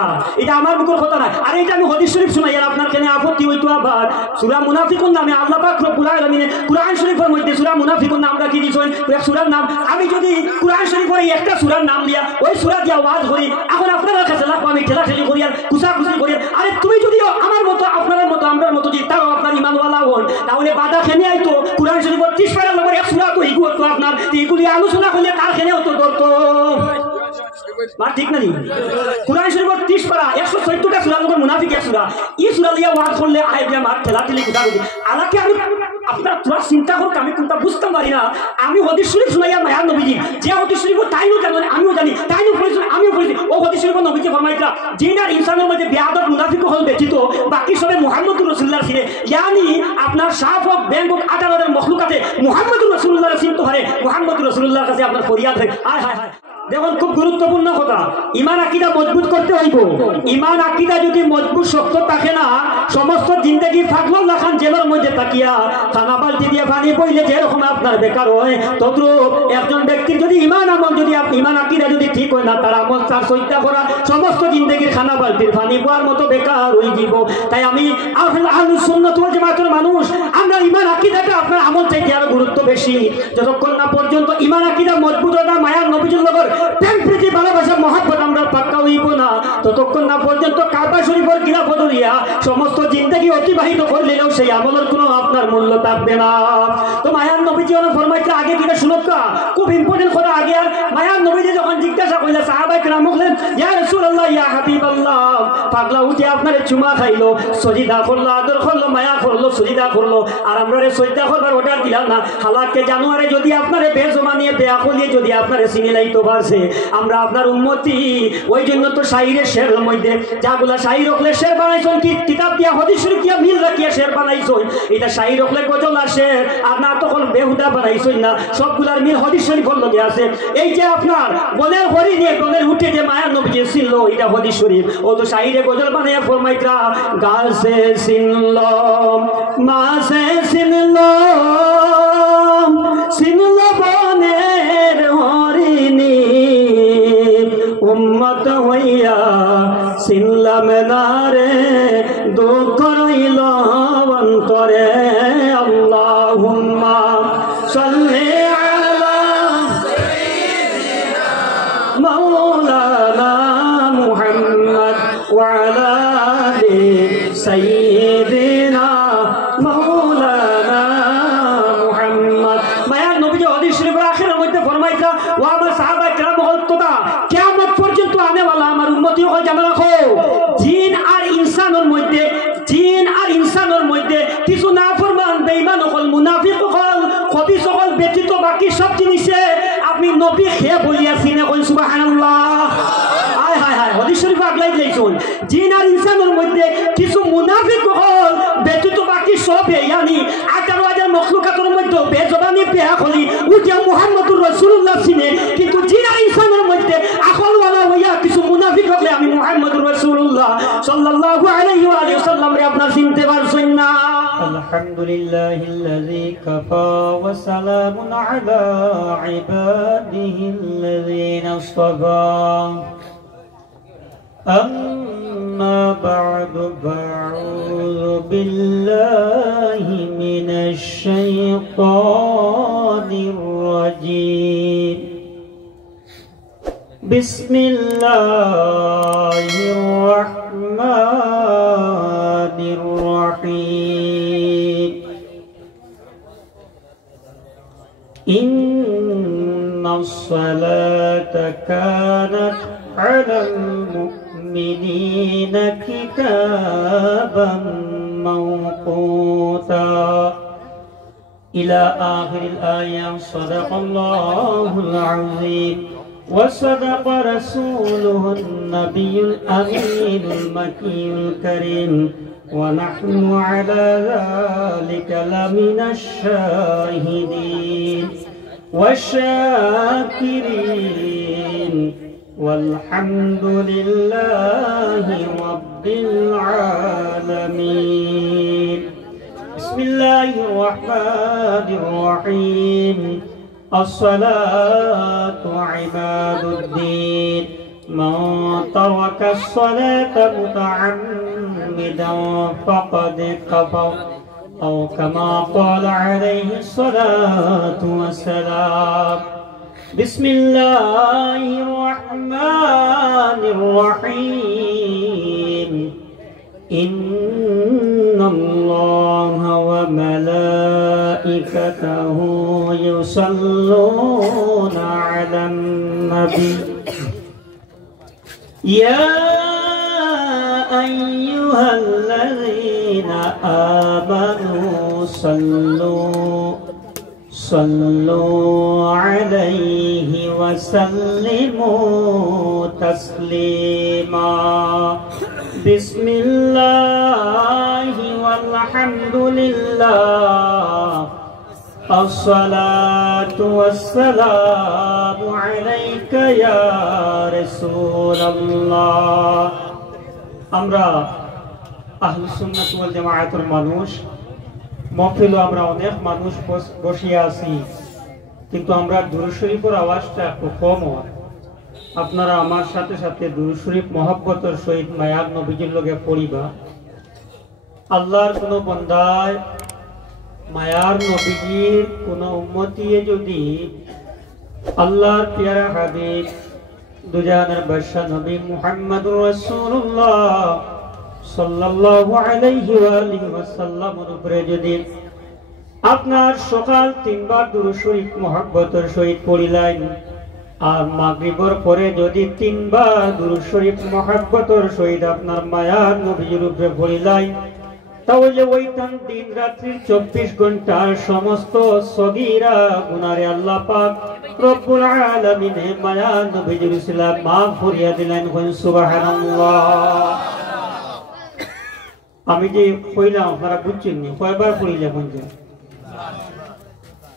কথা, এটা আমার মুখের কথা না। আর এটা আমি হাদিস শরীফ শুনাই, আর আপনার কেন আপত্তি হইতো? আবার সূরা মুনাফিকুন নামে আল্লাহ পাক রব্বুল আলামিন কুরআন শরীফের মধ্যে সূরা মুনাফিকুন নামটা কি দিয়েছেন? এক সূরার নাম। আমি যদি কুরআন শরীফের একটা সূরার নাম দিয়া ওই সূরা দিয়া ওয়াজ করি, এখন আপনারা কাছে লাগবো আমি ঠেলাঠেলি করি আর কুসাকুসি করি। আরে তুমি যদি আমার মতো, আপনার মতো, আমরার মতো যদি তাও আপনার ইমানওয়ালা হন, তাহলে বাধা খেনে আইতো কুরআন শরীফের 30 পারা নম্বর এক সূরা তো ইগু তো আপনার এইগুলি আলোচনা করলে তার খেনেও তো ধরতো। ঠিক না? কুরআন শরীফের 30 পারা 114টা সূরা নম্বর মুনাফিক এক সূরা, এই সূরা দিয়া ওয়াজ করলে আইবিয়া মার ঠেলাঠেলি কুদা করি। আলাকে আমি আপনারা তোরা চিন্তা করতে আমি কোনটা বুঝতে পারি না। আমি হাদিস শরীফ শুনাইয়া মায়া নবীজি যে হাদিস শরীফ তাইও জানেন আমিও জানি, তাইও পড়েছেন আমিও পড়েছি। ও হাদিস শরীফ নবীজি ফরমাইতা জিনার ইনসানের মধ্যে বেয়াদব মুনাফিক হল ব্যতীত বাকি সবে মুহাম্মদুর রাসূলুল্লাহ ছিলেন। ইয়ানি আপনার সাফ হোক ব্যাংক হোক আদালতের মখলুকাতে মুহাম্মদুর রাসূলুল্লাহ চিনতে পারে, মুহাম্মদুর রাসূলুল্লাহর কাছে আপনার ফরিয়াদ হয়। হায় হায় হায়, দেখুন খুব গুরুত্বপূর্ণ কথা, ইমান আকীদা মজবুত করতে হইব। ইমান আকীদা যদি মজবুত শক্ত থাকে না, সমস্ত জিন্দেগি ফাগল লাখান জেলের মধ্যে তাকিয়া খানা বালতি দিয়ে পানি বইলে যেরকম আপনার বেকার হয়, তদ্রুপ একজন ব্যক্তির যদি ইমান আমল যদি ইমান আকীদা যদি ঠিক হয় না, তার আমল তার সইতা করা সমস্ত জিন্দেগির খানা বালতির পানি বোয়ার মতো বেকার হয়ে যাব। তাই আমি আহলুস সুন্নাত ওয়াল জামাতের মানুষ, আমরা ইমান আকীদাটা আপনার আমল থেকে আরো গুরুত্ব বেশি। যতক্ষণ না পর্যন্ত ইমান আকীদা মজবুত হয় না, মায়ার নবীজুল নগর প্রেম প্রীতি ভালোবাসা মহব্বত আমরা পাক্কা হইব না, ততক্ষণ না পর্যন্ত কাবা শরীফের খিলাফত দিয়া সমস্ত জিন্দেগি অতিবাহিত করলেও সেই আমলের কোনো আপনার মূল্য থাকবে না। তো মায়ার নবীজি অনেক ফরমাইছে আগে কিনা শুনকা, খুব ইম্পর্টেন্ট কথা আগে। আর মায়ার নবীজি যখন জিজ্ঞাসা করলে সাহাবায়ে কেরাম বললেন ইয়া রাসূলুল্লাহ ইয়া হাবিবাল্লাহ, পাগলা উঠে আপনারে চুমা খাইলো, সজিদা করলো, আদর করলো, মায়া করলো, সজিদা করলো, আর আমরা রে সজিদা করবার অর্ডার দিলাম না। হালাকে জানুয়ারে যদি আপনারে বেজমা নিয়ে বেআকুলিয়ে যদি আপনারে চিনি লাইতো পারছে, আমরা আপনার উম্মতি। ওই জন্য তো শাইরের শেরের মধ্যে যাগুলা শাইর রখলে শের বানাইছেন, কি কিতাব দিয়া হাদিস শরীফ দিয়া মিল রাখিয়া শের বানাইছেন, এটা শাইর রখলে গজল আর শের, আর না তখন বেহুদা বানাইছেন না, সবগুলার মিল হাদিস শরীফের লগে আছে। এই যে আপনার গলের হরি নিয়ে গলের উঠে যে মায়ার নবী ছিল, এটা হাদিস শরীফ। ও তো শাইরে গজল বানাইয়া ফরমাইতা গাছে সিনলো মাসে সিনলো সিনলো বনের হরিণী উম্মত হইয়া সিনলাম না রে, দুঃখ রইল অন্তরে। আল্লাহুম্মা সাল্লি আলা সাইয়্যিদিনা মাওলানা মুহাম্মদ ওয়া আলা আলি সাইয়্যিদিনা মাওলানা মুহাম্মদ। মায়া নবী হাদিস শরীফের আখিরের মধ্যে ফরমাইতা ও আমার সাহাবায়ে কেরাম বলতোটা কিয়ামত পর্যন্ত আনেওয়ালা আমার উম্মতি হল জানা রাখো, জিন আর ইনসানের মধ্যে, জিন আর ইনসানের মধ্যে কিছু নাফরমান বেঈমান হল, মুনাফিক হল, খবিস হল ব্যতীত বাকি সব জিনিসে আপনি নবী খেয়ে বলিয়াছেন। এখন সুবহানাল্লাহ, হায় হায় হায়, হাদিস শরীফ আগলাই দিয়েছেন জিন আর ইনসানের মধ্যে কিছু মুনাফিক হল ব্যতীত বাকি সব ইয়ানি 18,000 মখলুকাতের মধ্যে বেজবানি বেআকলি উঠে মুহাম্মদুর রাসূলুল্লাহ চিনে, কিন্তু জিন আর ইনসানের মধ্যে আকলওয়ালা হইয়া কিছু মুনাফিক হলে আমি মুহাম্মদুর রাসূলুল্লাহ সাল্লাল্লাহু আলাইহি ওয়া আলিহি ওয়াসাল্লাম রে আপনারা চিনতে পারছেন না। আলহামদুলিল্লাহিল্লাযী কাফা ওয়া সালামুন আলা ইবাদিহিল্লাযীনা ইসতাফা। أما بعد فأعوذ بالله من الشيطان الرجيم. بسم الله الرحمن الرحيم. إن الصلاة كانت على المؤمنين كتابا موقوتا إلى آخر الآية. صدق الله العظيم وصدق رسوله النبي الأمين المكي الكريم ونحن على ذلك لمن الشاهدين والشاكرين والحمد لله رب العالمين. بسم الله الرحمن الرحيم. الصلاة عماد الدين من ترك الصلاة متعمدا فقد كفر أو كما قال عليه الصلاة والسلام. بسم الله الرحمن الرحيم. إن الله وملائكته يصلون على النبي يا أيها الذين آمنوا صلوا عليه وسلموا تسليما. بسم الله والحمد لله الصلاة والسلام عليك يا رسول الله. আমরা আহলুস সুন্নাত ওয়াল জামাআতের মানুষ, মহফিলে আমরা অনেক মানুষ বসিয়া আছি, কিন্তু আমরা দুরূদ শরীফের আওয়াজটা একটু কম হয়। আপনারা আমার সাথে সাথে দুরূদ শরীফ মহব্বতের সহিত মায়ার নবীজির লগে পড়িবা। আল্লাহর কোন বান্দায় মায়ার নবীজির কোন উম্মতিয়ে যদি আল্লাহর প্যারা হাবিব দুজাহানের বাদশা নবী মুহাম্মদুর রাসূলুল্লাহ সাল্লাল্লাহু আলাইহি ওয়া আলিহি ওয়াসাল্লামের উপরে যদি আপনার সকাল তিনবার দুরূদ শরীফ মহব্বতের সহিত পড়িলেন, আর মাগরিবের পরে যদি তিনবার দুরূদ শরীফ মহব্বতের সহিত আপনার মায়ার নবীর উপরে পড়িলেন, তাহলে ওইটান দিন রাত্রি 24 ঘন্টার সমস্ত সগীরা গুনারে আল্লাহ পাক রব্বুল আলামিন মায়ার নবীর উসিলা মাফ করিয়া দিলেন। সুবহানাল্লাহ। আমি যে কইলাম আপনারা বুঝছেন নি, কয়বার পড়িলে বলছেন?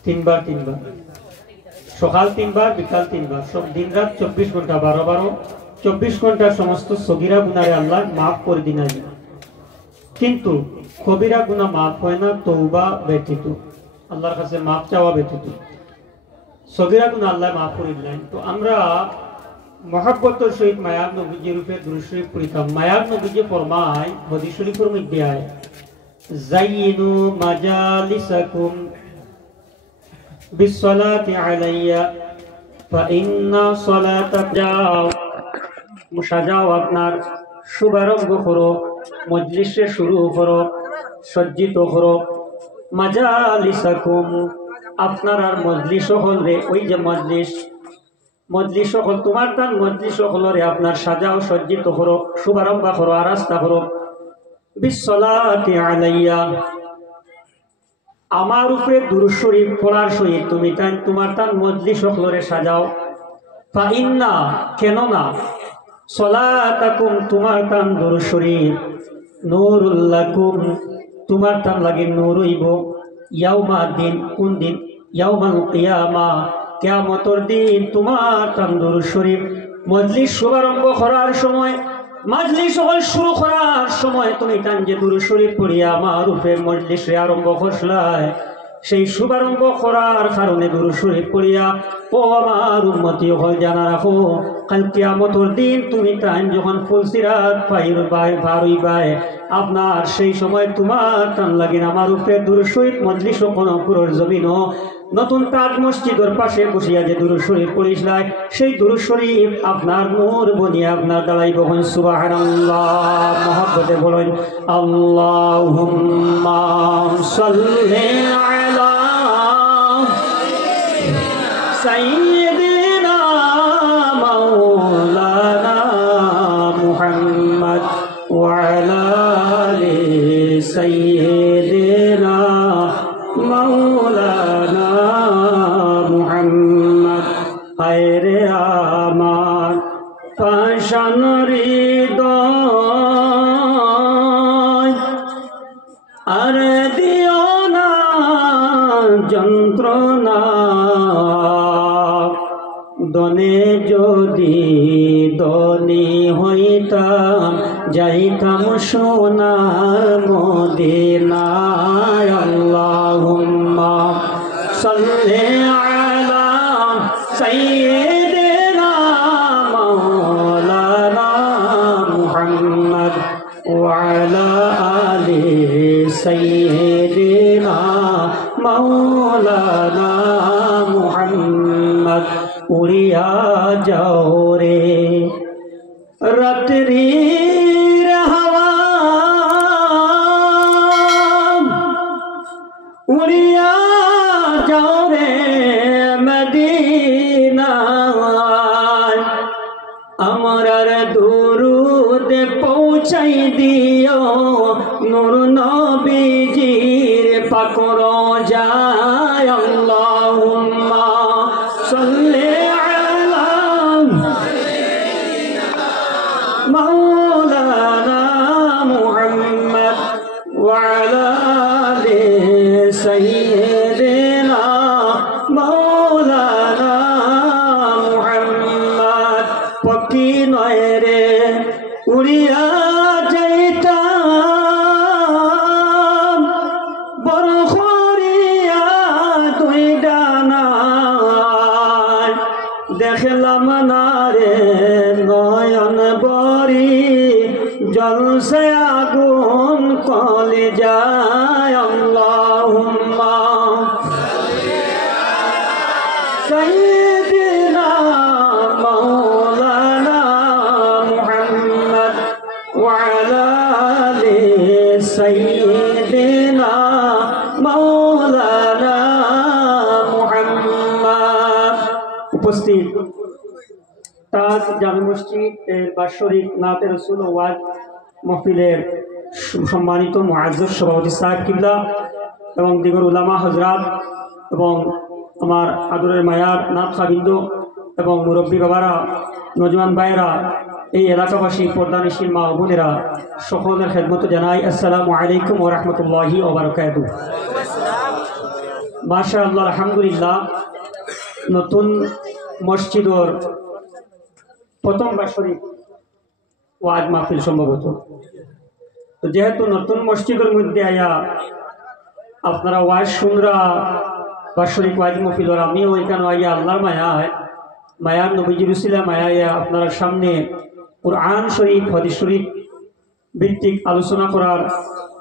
তিনবার। সকাল তিনবার, বিকাল তিনবার, সব দিন রাত 24 ঘন্টা 12 24 ঘন্টার সমস্ত সগীরা গুনারে আল্লাহ মাফ করে দিন। কিন্তু কবিরা গুনাহ মাফ হয় না তওবা ব্যতীত, আল্লাহর কাছে মাফ চাওয়া ব্যতীত। সগীরা গুনাহ আল্লাহ মাফ করে দিলেন। তো আমরা মহব্বতের সহিত মায়ার নবীজির রূপে দুরূদ শরীফ পড়িতাম। মায়ার নবীজি ফরমায় হাদিস শরীফের মধ্যে আয়, যায়িনু মাজালিসাকুম বিসসালাতি আলাইয়া ফাইন্না সালাতা সাজাও, আপনার শুভারম্ভ করো, মজলিসে শুরু করো, সজ্জিত করো। মাজালিসাকুম, আপনার আর মজলিস হলে ওই যে মজলিস হল তোমার তার মজলিস হলরে আপনার সাজাও, সজ্জিত করো, শুভারম্ভ করো, আর রাস্তা করো। বিসসালাতি আলাইয়া, আমার উপরে দুরূদ শরীফ পড়ার সহিত তুমি তাই তোমার তার মজলিস হলরে সাজাও। ফাইন্না, কেননা সলাতাকুম, তোমার তান দুরূদ শরীফ নূরুল লাকুম, তোমার তান লাগে নূর হইব। ইয়াউমা দিন, কোন দিন? ইয়াউমাল কিয়ামা, কিয়ামতের দিন তোমার তান দুরূদ শরীফ মজলিস শুভারম্ভ করার সময়, মজলিস শুরু করার সময় তুমি তান যে দুরূদ শরীফ পড়িয়া আমার উপরে মজলিসে আরম্ভ করছলাই, সেই শুভারম্ভ করার কারণে দুরূদ শরীফ পড়িয়া ও আমার উম্মতি হল জানা রাখো, কাল কিয়ামতের দিন তুমি তান যখন ফুলসিরাত পার হইবাই, আপনার সেই সময় তোমার তান লাগিন আমার উপরে দুরূদ শরীফ মজলিস কোনো পুরোর জমিন নতুন তাজ মসজিদের পাশে বসিয়া যে দুরূদ শরীফ পড়িসলাই, সেই দুরূদ শরীফ আপনার নূর বনিয়া আপনার দাঁড়াইব। সুবহানাল্লাহ। মহব্বতে বলেন আল্লাহুম্মা সাল্লি আলা সাইয়্যিদিনা মাওলানা মুহাম্মদ ওয়া আলা আলি সাইয়্যিদিনা মাওলানা মুহাম্মদ। হায়রে আমার পাষাণ হৃদয়, আর দিও না যন্ত্রণা, দনে যদি দনি হইতাম যাইতাম সোনার মদিনায়। আল্লাহুম্মা সাল্লি আলা সাইয়্যিদিনা মাওলানা মুহাম্মদ ওয়া আলা আলি সাইয়্যিদিনা মাওলানা মুহাম্মদ উড়িয়া যাও রে রাত্রির হাওয়া উড়িয়া যাও রে মদিনায় আমার দুরুদ পৌঁছাই দিও নূর নবীজির পাক রওজায় আল্লাহুম্মা সাল্লি আলা মাওলানা মুহাম্মদ ওয়া আলা আলি সাইয়্যিদিনা মাওলানা মুহাম্মদ পকি নয় রে উড়িয়া যাইতাম বরখরিয়া তুই ডানায় দেখলাম না রে নয়ন বরি জলসে আগুন কলে যায় আল্লাহুম্মা সাইয়্যিদিনা মাওলানা মুহাম্মদ ওয়া আলা আলি সাইয়্যিদিনা মাওলানা মুহাম্মদ। উপস্থিত তাজ জামে মসজিদ এর বাৎসরিক নাতে রসুল ওয়াজ মাহফিলের সম্মানিত মুআজ্জজ সভাপতি সাহেব কিবলা এবং দিগর উলামা হযরত এবং আমার আদরের মায়ার নাথ খাবিন্দ এবং মুরব্বী বাবারা নজওয়ান ভাইরা এই এলাকাবাসী পর্দানিশীল মা বোনেরা সকলের খেদমত জানাই আসসালামু আলাইকুম ওয়া রাহমাতুল্লাহি ওয়া বারাকাতুহু। মাশাআল্লাহ আলহামদুলিল্লাহ নতুন মসজিদর প্রথম বাৎসরিক ওয়াজ মাহফিল সম্ভবত। তো যেহেতু নতুন মসজিদের মধ্যে আয়া আপনারা ওয়াজ শুনরা বাৎসরিক ওয়াজ মাহফিল আমিও ওইখানে আইয়া আল্লাহর মায়ার নবীজির উসিলা মায়া আপনারা সামনে কুরআন শরীফ হাদিস শরীফ ভিত্তিক আলোচনা করার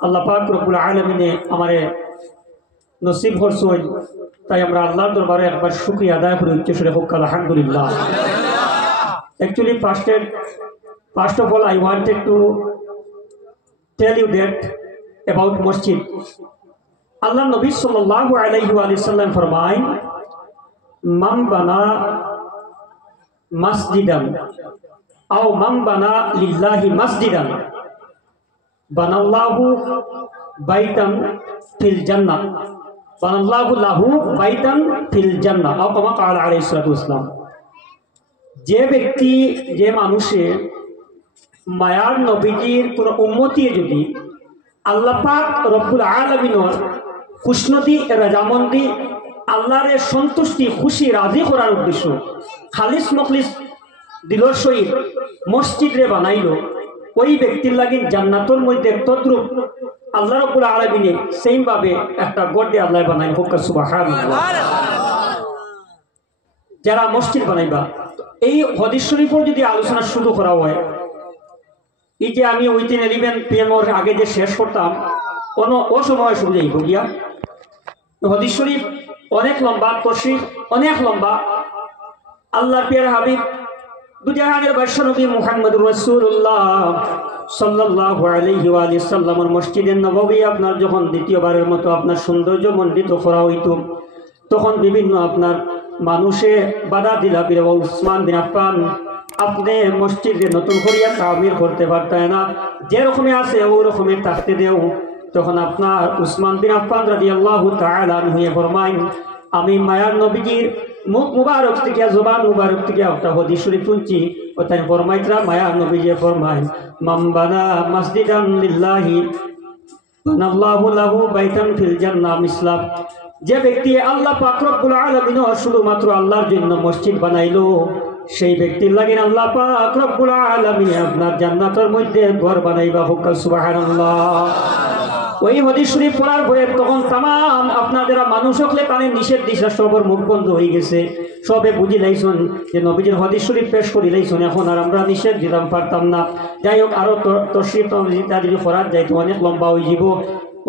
আল্লাহ পাক রব্বুল আলামিনে আমারে নসিব করছেন। তাই আমরা আল্লাহর দরবারে একবার শুকরিয়া আদায় করি উচ্চস্বরে হোক আলহামদুলিল্লাহ। Actually, first of all, I wanted to tell you that about masjid. Allah Nabi sallallahu alayhi wa sallam फरमाएं, "Man bana masjidan, aw man bana lillahi masjidan, banallahu baitan fil jannah, banallahu lahu baitan fil jannah." Aw kama qala alayhi salatu wassalam. যে ব্যক্তি যে মানুষে মায়ার নবীজির কোন উম্মতি যদি আল্লাহ পাক রব্বুল আলামিনের খুশনতি রাজামন্দি আল্লাহর সন্তুষ্টি খুশি রাজি করার উদ্দেশ্য খালিস মখলিস দিলর সহিত মসজিদ রে বানাইলো, ওই ব্যক্তির লাগি জান্নাতের মধ্যে তদ্রুপ আল্লাহ রব্বুল আলামিনে সেম ভাবে একটা গড়ে আল্লাহ বানাই হোক সুবহানাল্লাহ। যারা মসজিদ বানাইবা এই হাদিস শরীফের যদি আলোচনা শুরু করা হয়, এই যে আমি ওই দিন 11 PM আগে যে শেষ করতাম ও সময় শুরু যাইব গিয়া। হাদিস শরীফ অনেক লম্বা, তশরিফ অনেক লম্বা। আল্লাহর পিয়ারা হাবিব দুজাহানের বাদশা নবী মুহাম্মদুর রাসূলুল্লাহ সাল্লাল্লাহু আলাইহি ওয়া সাল্লামের মসজিদে নববী আপনার যখন দ্বিতীয়বারের মতো আপনার সৌন্দর্য মণ্ডিত করা হইতো, তখন বিভিন্ন আপনার মানুষে বাধা দিলা বীর উসমান বিন আফফান আপনি মসজিদে নতুন করিয়া তামির করতে পারতেন না, যে রকমে আছে ওই রকমে থাকতে দেও। তখন আপনার উসমান বিন আফফান রাদিয়াল্লাহু তাআলা আনহু ফরমাইন, আমি মায়ার নবীজির মুখ মুবারক থেকে জবান মুবারক থেকে একটা হাদিস শরীফ শুনছি, ওটাই ফরমাইতরা মায়ার নবীজি ফরমাইন, মান বানা মসজিদান লিল্লাহি বানাল্লাহু লাহু বাইতান ফিল জান্নাহ মিসলা। যে ব্যক্তি আল্লাহ পাক রব্বুল আলামিন শুধুমাত্র আল্লাহর জন্য মসজিদ বানাইলো, সেই ব্যক্তির লাগি আল্লাহ পাক রব্বুল আলামিন আপনার জান্নাতের মধ্যে ঘর বানাইবা হোক সুবহানাল্লাহ। ওই হাদিস শরীফ পড়ার পরে তখন তামাম আপনাদের মানুষ হলে তাদের নিষেধ দিশা সবার মুখ বন্ধ হয়ে গেছে। সবে বুঝি লাইছুন যে নবীজির হাদিস শরীফ পেশ করি লাইছুন, এখন আর আমরা নিষেধ দিতাম পারতাম না। যাই হোক, আরো তশরিফ যদি করার যাইতো অনেক লম্বা হয়ে যাব,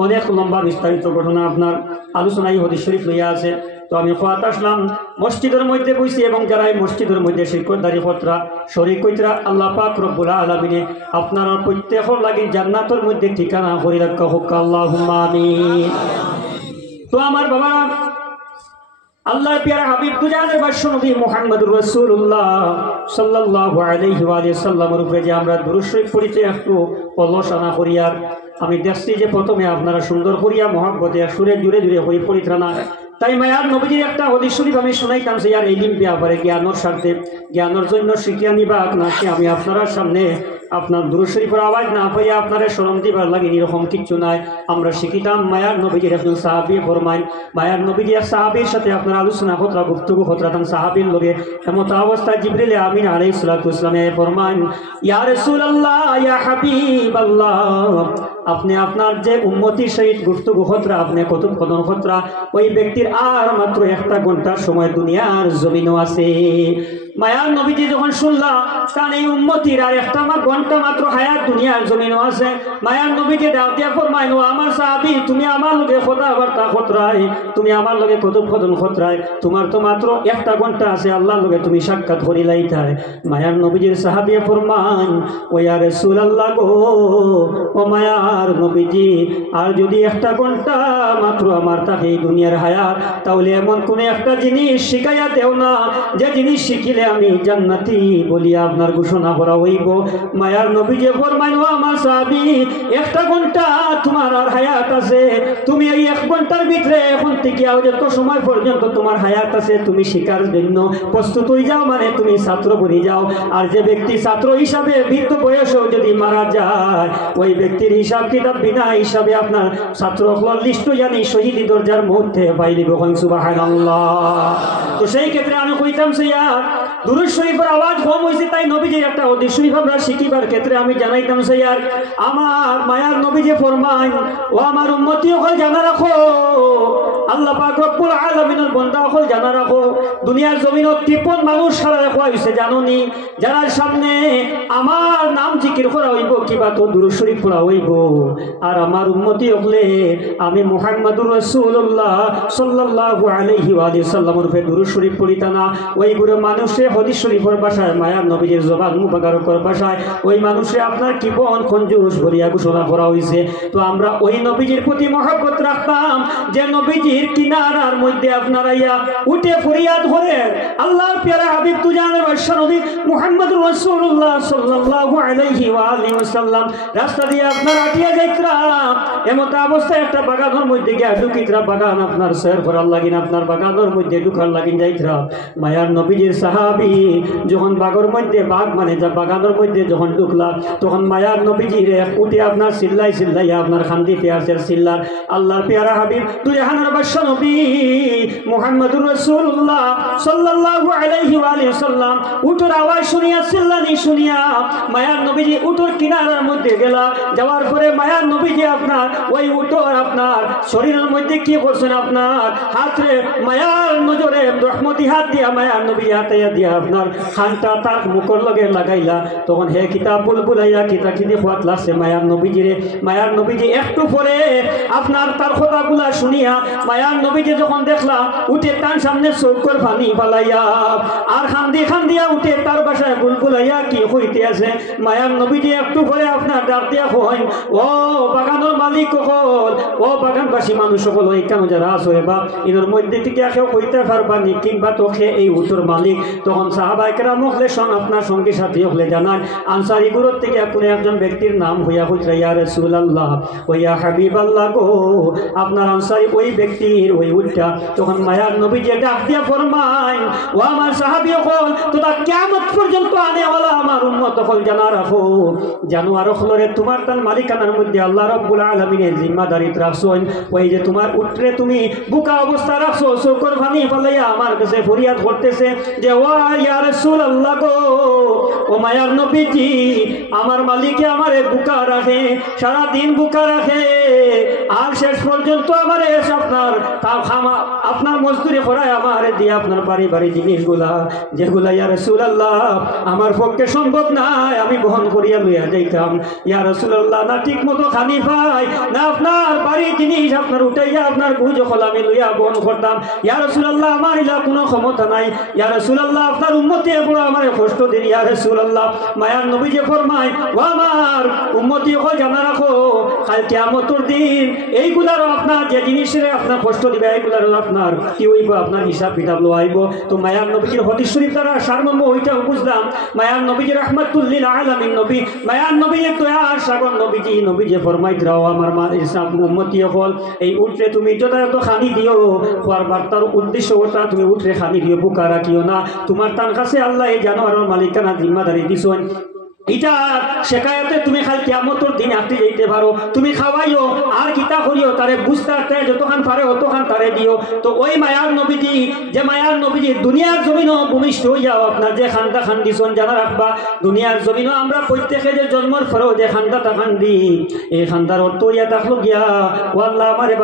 অনেক লম্বা বিস্তারিত ঘটনা আপনার আলোচনায় হাদিস শরীফ লইয়া আছে। তো আমি কথা আসলাম মসজিদের মধ্যে বইছি, এবং যারা এই মসজিদের মধ্যে শিরকতদারি খতরা শরীক কইতরা আল্লাহ পাক রব্বুল আলামিনে আপনারা প্রত্যেকের লাগি জান্নাতের মধ্যে ঠিকানা করে রাখা হোক, আল্লাহুম্মা আমিন। তো আমার বাবা, আল্লাহর প্যারা হাবিব দুজানের বাদশা নবী মুহাম্মদুর রাসূলুল্লাহ সাল্লাল্লাহু আলাইহি ওয়া সাল্লামের উপরে যে আমরা দুরূদ শরীফ পড়িতে একটু আলোচনা করি। আর আমি দেখছি যে প্রথমে আপনারা সুন্দর করিয়া মহব্বতে সুরে জুড়ে জুড়ে হয়ে পড়িত্রা না, তাই মায়ার নবীজির একটা হাদিস শরীফ আমি শুনাইতাম যে আর এলিম ব্যাপারে জ্ঞানের স্বার্থে জ্ঞানের জন্য শিখিয়া নিবা নাকি আমি আপনার সামনে আপনার দুরূদ শরীফের আওয়াজ না পাইয়া আপনারা শরম দিবার লাগে এরকম কিচ্ছু নাই। আমরা শিখিতাম মায়ার নবীজির একজন সাহাবী ফরমাইন, মায়ার নবীজি এক সাহাবীর সাথে আপনার আলোচনা খতরা গুফতগু খতরাতাম সাহাবীর লগে। এমত অবস্থায় জিবরিল আমিন আলাইহিস সালাতু ওয়াস সালাম ফরমাইন, ইয়া রাসূলুল্লাহ ইয়া হাবিবাল্লাহ, আপনি আপনার যে উম্মতির সহিত গুফতগু খতরা আপনি কথোপকথন খতরা ওই ব্যক্তির আর মাত্র একটা ঘন্টার সময় দুনিয়ার জমিনও আছে। মায়ার নবীজি যখন শুনলা কারণ এই উম্মতির আর একটা ঘন্টা মাত্র হায়াত দুনিয়ার জমিনও আছে, মায়ার নবীজি ডাক দিয়া ফরমাইন, ও আমার সাহাবী, তুমি আমার লগে কথাবার্তা খতরায়, তুমি আমার লগে কথোপকথন খতরায়, তোমার তো মাত্র একটা ঘন্টা আছে আল্লাহর লগে তুমি সাক্ষাৎ করিলাইতাই। মায়ার নবীজির সাহাবী ফরমান, ও ইয়া রাসূলুল্লাহ গো, ও মায়ার নবীজি, আর যদি একটা ঘন্টা মাত্র আমার থাকে এই দুনিয়ার হায়াত, তাহলে এমন কোন একটা জিনিস শিখাইয়া দেও না যে জিনিস শিখিলে আমি জান্নাতি বলিয়া আপনার ঘোষণা করা হইব। মায়ার নবীজি ফরমাইন, ও আমার সাহাবী, একটা ঘন্টা তোমার আর হায়াত আছে, তুমি এই এক ঘন্টার ভিতরে এখন থেকে যত সময় পর্যন্ত তোমার হায়াত আছে তুমি শিকার জন্য প্রস্তুত হয়ে যাও, মানে তুমি ছাত্র বনে যাও। আর যে ব্যক্তি ছাত্র হিসাবে বৃদ্ধ বয়সেও যদি মারা যায়, ওই ব্যক্তির হিসাব কিতাব বিনা হিসাবে আপনার ছাত্র লিস্ট জানি শহীদি দরজার মধ্যে পাইলিব। সুবহানাল্লাহ। তো সেই ক্ষেত্রে আমি কইতাম সে দুরূদ শরীফের আওয়াজ কম হয়েছে, তাই নবীজির একটা হাদিস শরীফ আমরা শিখিবার ক্ষেত্রে আমি জানাইতাম সে আমার মায়ার নবীজি ফরমান, ও আমার উম্মতি হল জানা রাখো, আল্লাহ পাক রব্বুল আলামিনের বান্দা হল জানা রাখো, দুনিয়ার জমিনত 53 মানুষ সারা রাখা হয়েছে জানোনি, যারা সামনে আমার নাম জিকির করা হইব কিবা তো দুরূদ শরীফ পড়া হইব। আর আমার উম্মতি হলে আমি মুহাম্মদুর রাসূলুল্লাহ সাল্লাল্লাহু আলাইহি ওয়া সাল্লামের উপরে দুরূদ শরীফ পড়িতা না, ওই বুড়ো মানুষে হাদিস শরীফের ভাষায় মায়ার নবীজির জবান মুবারকের ভাষায় ওই মানুষে আপনার কিবন খঞ্জুস বলিয়া ঘোষণা করা হয়েছে। তো আমরা ওই নবীজির প্রতি মহব্বত রাখতাম যে নবীজির কিনারার মধ্যে আপনারা ইয়া উঠে ফরিয়াদ করে আল্লাহর প্যারা হাবিব তুজানের বাদশা নবী মুহাম্মদুর রাসূলুল্লাহ সাল্লাল্লাহু আলাইহি ওয়া আলিহি ওয়াসাল্লাম রাস্তা দিয়ে আপনারা আটিয়া যাইতরা, এমত অবস্থায় একটা বাগানের মধ্যে গিয়া ঢুকিতরা, বাগান আপনার সৈর করার লাগিন আপনার বাগানের মধ্যে ঢুকার লাগিন যাইতরা। মায়ার নবীজির সাহাবী যখন বাগর মধ্যে বাঘ মানে যা বাগানের মধ্যে যখন ঢুকলা, তখন মায়ার নবীজির উঠে আপনার চিল্লাই চিল্লাইয়া আপনার খান্দি পেয়ার চিল্লার আল্লাহর পেয়ারা হাবিব দুই জাহানের বাদশা নবী মুহাম্মদুর রাসূলুল্লাহ সাল্লাল্লাহু আলাইহি ওয়া সাল্লাম উঠোর আওয়াজ শুনিয়া চিল্লানি শুনিয়া মায়ার নবীজি উঠোর কিনারার মধ্যে গেলা। যাওয়ার পরে মায়ার নবীজি আপনার ওই উঠোর আপনার শরীরের মধ্যে কি করছেন, আপনার হাতে মায়ার নজরে রহমতি হাত দিয়া মায়ার নবীজি হাতাইয়া দিয়া আপনার খানটা তার মুখর লগে লাগাইলা। তখন হে কিতাব বুলবুলাইয়া কিতাকিদি খোয়াত লাগছে মায়ার নবীজিরে। মায়ার নবীজি একটু পরে আপনার তার কথাগুলা শুনিয়া মায়ার নবীজি যখন দেখলা উঠে তার সামনে চৌকর পানি ফালাইয়া আর খান্দি খান্দিয়া উঠে তার বাসায় বুলবুলাইয়া কি হইতে আছে। মায়ার নবীজি একটু পরে আপনার ডাক দিয়া কইন, ও বাগানের মালিক সকল, ও বাগানবাসী মানুষ সকল, ওই কেন যারা আছে বা এদের মধ্যে থেকে কেউ কইতে পারবানি কিংবা তোকে এই উত্তর মালিক। তখন সাহাবায়ে কেরাম হলে আপনার সঙ্গে সাথী হলে জানান আনসারী গুরুর থেকে আপনি একজন ব্যক্তির নাম হইয়া হইয়া ইয়া রাসূলুল্লাহ ও ইয়া হাবিবাল্লাহ গো, আপনার আনসারী ওই ব্যক্তির ওই উল্টা। তখন মায়ার নবীজি ডাক দিয়া ফরমাইন, ও আমার সাহাবী হল তোরা কিয়ামত পর্যন্ত আনেওয়ালা আমার উম্মত হল জানা রাখো, জানো আর হলরে তোমার তার মালিকানার দুনিয়ার মধ্যে আল্লাহ রাব্বুল আলামিনের জিম্মাদারিত রাখছেন ওই যে তোমার উটরে তুমি বুকা অবস্থা রাখছো চোখের পানি ফলাইয়া আমার কাছে ফরিয়াদ করতেছে যে ও ইয়া রাসূলুল্লাহ গো ও মায়ার নবীজি আমার মালিকে আমারে বুকা রাখে সারা দিন বুকা রাখে আর শেষ পর্যন্ত আমারে আপনার আপনার মজদুরি করায় আমার দিয়ে আপনার বাড়ি বাড়ি জিনিসগুলা যেগুলা ইয়া রাসূলুল্লাহ আমার পক্ষে সম্ভব নাই আমি বহন করিয়া লইয়া যাইতাম ইয়া রাসূলুল্লাহ না ঠিক মতো খানি পাই না আপনার বাড়ি জিনিস আপনার উঠাইয়া আপনার বুঝ খোলামি লইয়া বহন করতাম ইয়া রাসূলুল্লাহ আমার ইলা কোনো ক্ষমতা নাই ইয়া রাসূলুল্লাহ আপনার উম্মতি বড় আমার কষ্ট দিন ইয়া রাসূলুল্লাহ মায়ার নবী যে ফরমায় ও আমার উম্মতি হল জানা রাখো কাল কিয়ামতের দিন এইগুলারও আপনার যে জিনিসের আপনার কষ্ট দিবে এইগুলারও আপনার কি হইব আপনার হিসাব কিতাব লইব তো মায়ার নবীর হাদিস শরীফ দ্বারা সারমর্ম ওইটা বুঝলাম মায়ার নবীজি রাহমাতুল লিল আলামিন নবী মায়ার নবীর দয়ার সাগর নবী যে ফরমাইত রাও আমার মা ইসলাম উম্মতি হল এই উঠরে তুমি যথাযথ খানি দিও খোয়ার বার্তার উদ্দেশ্য ওটা তুমি উঠরে খানি দিও বুকা রাখিও না তোমার তার কাছে আল্লাহ এই জানোয়ারের মালিকানা জিম্মাদারি দিছেন এটা শেখায়তে তুমি খালি কিয়ামতের দিন আসতে যাইতে পারো তুমি খাওয়াইও আর কিতা করিও তারে বুঝতে যতখান পারে অতখান তারে দিও তো ওই মায়ার নবীজি যে মায়ার নবীজি দুনিয়ার জমিনও ভূমিষ্ঠ হইয়াও আপনার যে খান্দা খান্দিছন জানা রাখবা দুনিয়ার জমিনও আমরা প্রত্যেকে যে জন্মর পরেও যে খান্দাটা খান্দি এই খান্দার অর্থ ইয়া থাকলো গিয়া ও আল্লাহ আমারে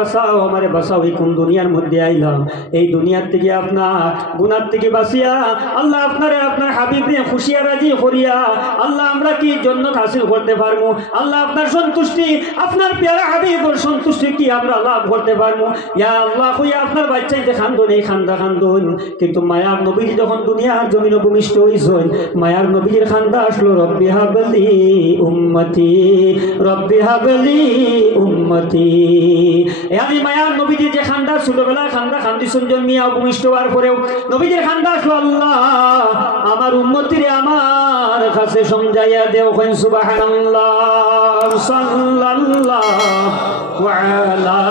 বাঁচাও এই কোন দুনিয়ার মধ্যে আইলাম এই দুনিয়ার থেকে আপনার গুনার থেকে বাঁচিয়া আল্লাহ আপনারে আপনার হাবিবরে খুশিয়া রাজি করিয়া আল্লাহ আমরা কি জন্য হাসিল করতে পারবো আল্লাহ আপনার সন্তুষ্টি আপনার প্যারা হাবিবর সন্তুষ্টি কি আমরা লাভ করতে পারবো ইয়া আল্লাহ কইয়া আপনার বাচ্চাইতে খান্দন এই খান্দা খান্দন কিন্তু মায়ার নবীজি যখন দুনিয়ার জমিন ভূমিষ্ঠ হইছেন মায়ার নবীজির খান্দা আসলো রব্বি হাবলি উম্মতি আমি মায়ার নবীজির যে খান্দা ছোটবেলা খান্দা খান্দিছুন জন্মিয়া ভূমিষ্ঠ হওয়ার পরেও নবীজির খান্দা আসলো আল্লাহ আমার উম্মতিরে আমার কাছে সমঝাইয়া দেও কইন সুবহানাল্লাহ সাল্লাল্লাহু আলা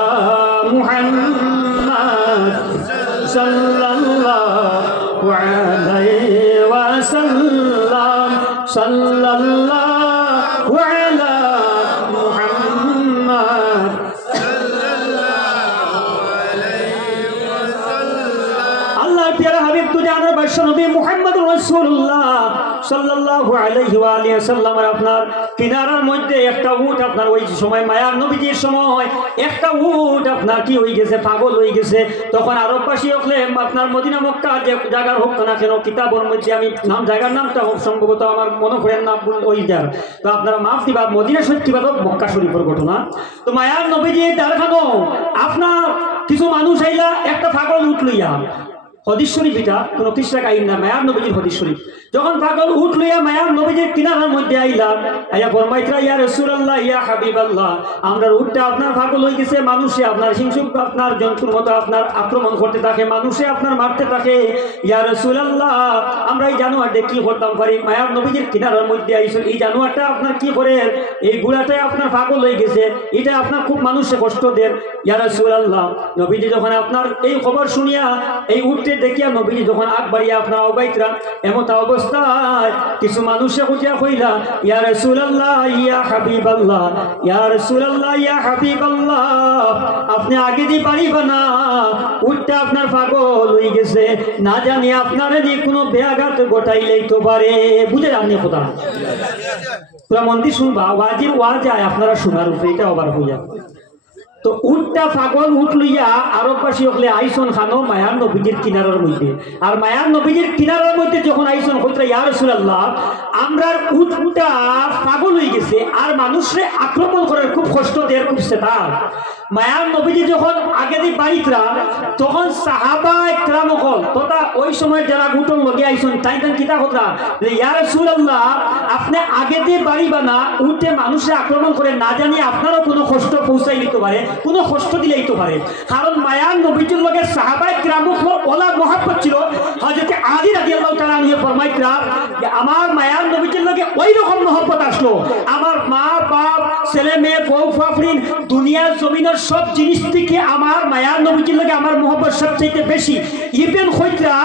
মুহাম্মাদ সাল্লাল্লাহু আলাইহি ওয়াসাল্লাম সাল্লাল্লাহু আলা মুহাম্মাদ সাল্লাল্লাহু আলাইহি ওয়াসাল্লাম আল্লাহর প্যারা হাবিব তো জানার বাদশা নবী মুহাম্মদুর রাসূলুল্লাহ সাল্লাল্লাহু আলাইহি ওয়া আলিহি ওয়াসাল্লামের আপনার কিনারার মধ্যে একটা উট আপনার ওই সময় মায়ার নবীজির সময় একটা উট আপনার কি হয়ে গেছে পাগল হয়ে গেছে তখন আরববাসী হলে আপনার মদিনা মক্কা যে জায়গার হোক না কেন কিতাবের মধ্যে আমি নাম জায়গার নামটা হোক সম্ভবত আমার মনে করেন না ওই যার তো আপনারা মাফ দিবা মদিনা সত্যিবাদ মক্কা শরীফের ঘটনা তো মায়ার নবীজি দেখানো আপনার কিছু মানুষ আইলা একটা পাগল উট লইয়া হদিস শরীফ এটা কোনো কৃষ্ণা কাহিনী না মায়ার নবীজির হদিস শরীফ যখন পাগল উঠ লইয়া মায়ার নবীজির কিনারার মধ্যে আইলাম আইয়া ফরমাইতরা ইয়া রাসূলুল্লাহ ইয়া হাবিবাল্লাহ আমরা উঠটা আপনার পাগল হয়ে গেছে মানুষে আপনার হিংসুক আপনার জন্তুর মতো আপনার আক্রমণ করতে থাকে মানুষে আপনার মারতে থাকে ইয়া রাসূলুল্লাহ আমরা এই জানোয়ারটা কি করতাম পারি মায়ার নবীজির কিনারার মধ্যে আইছিল এই জানোয়ারটা আপনার কি করে এই বুড়াটাই আপনার পাগল হয়ে গেছে এটা আপনার খুব মানুষে কষ্ট দেন ইয়া রাসূলুল্লাহ নবীজি যখন আপনার এই খবর শুনিয়া এই উঠতে দেখিয়া নবীজি যখন আগ বাড়িয়া আপনার অবাইতরা এমত অবস্থায় কিছু মানুষে খুঁজিয়া কইলা ইয়া রাসূলুল্লাহ ইয়া হাবিবাল্লাহ ইয়া রাসূলুল্লাহ ইয়া হাবিবাল্লাহ আপনি আগে দি পারিবা না উঠতে আপনার পাগল হয়ে গেছে না জানি আপনার দিয়ে কোনো ব্যাঘাত ঘটাইলেই তো পারে বুঝে জাননি কথা পুরা মন্দির শুনবা ওয়াজির ওয়াজ যায় আপনারা শোনার উপরে এটা আবার হইয়া তো উটটা পাগল উঠ লইয়া আরববাসী হলে আইসন খানো মায়ার নবীজির কিনারার মধ্যে আর মায়ার নবীজির কিনারার মধ্যে যখন আইসন কইরা ইয়া রাসূলুল্লাহ আমরার উটটা পাগল হয়ে গেছে আর মানুষরে আক্রমণ করার খুব কষ্ট দেয় খুব সেতার মায়ার নবীজি যখন আগে দিয়ে বাড়িতরা তখন সাহাবা একরাম হল তথা ওই সময় যারা গুটন লগে আইসন তাই তাই কিতা কথা যে ইয়া রাসূলুল্লাহ আপনি আগে দিয়ে বাড়িবা না উঠে মানুষে আক্রমণ করে না জানি আপনারও কোনো কষ্ট পৌঁছাই দিতে পারে কোনো কষ্ট দিলেই তো পারে কারণ মায়ার নবীজির লগে সাহাবা একরাম ওলা মহব্বত ছিল হযরত আলী রাদিয়াল্লাহু তাআলা আনহু ফরমাইতরা যে আমার মায়ার নবীজির লগে ওই রকম মহব্বত আসলো আমার মা বাপ ছেলে মেয়ে বউ ফাফরিন দুনিয়ার জমিনের সব জিনিস থেকে আমার মায়ার নবীজির লগে আমার মহব্বত সবচেয়ে বেশি ইবেন হইতরা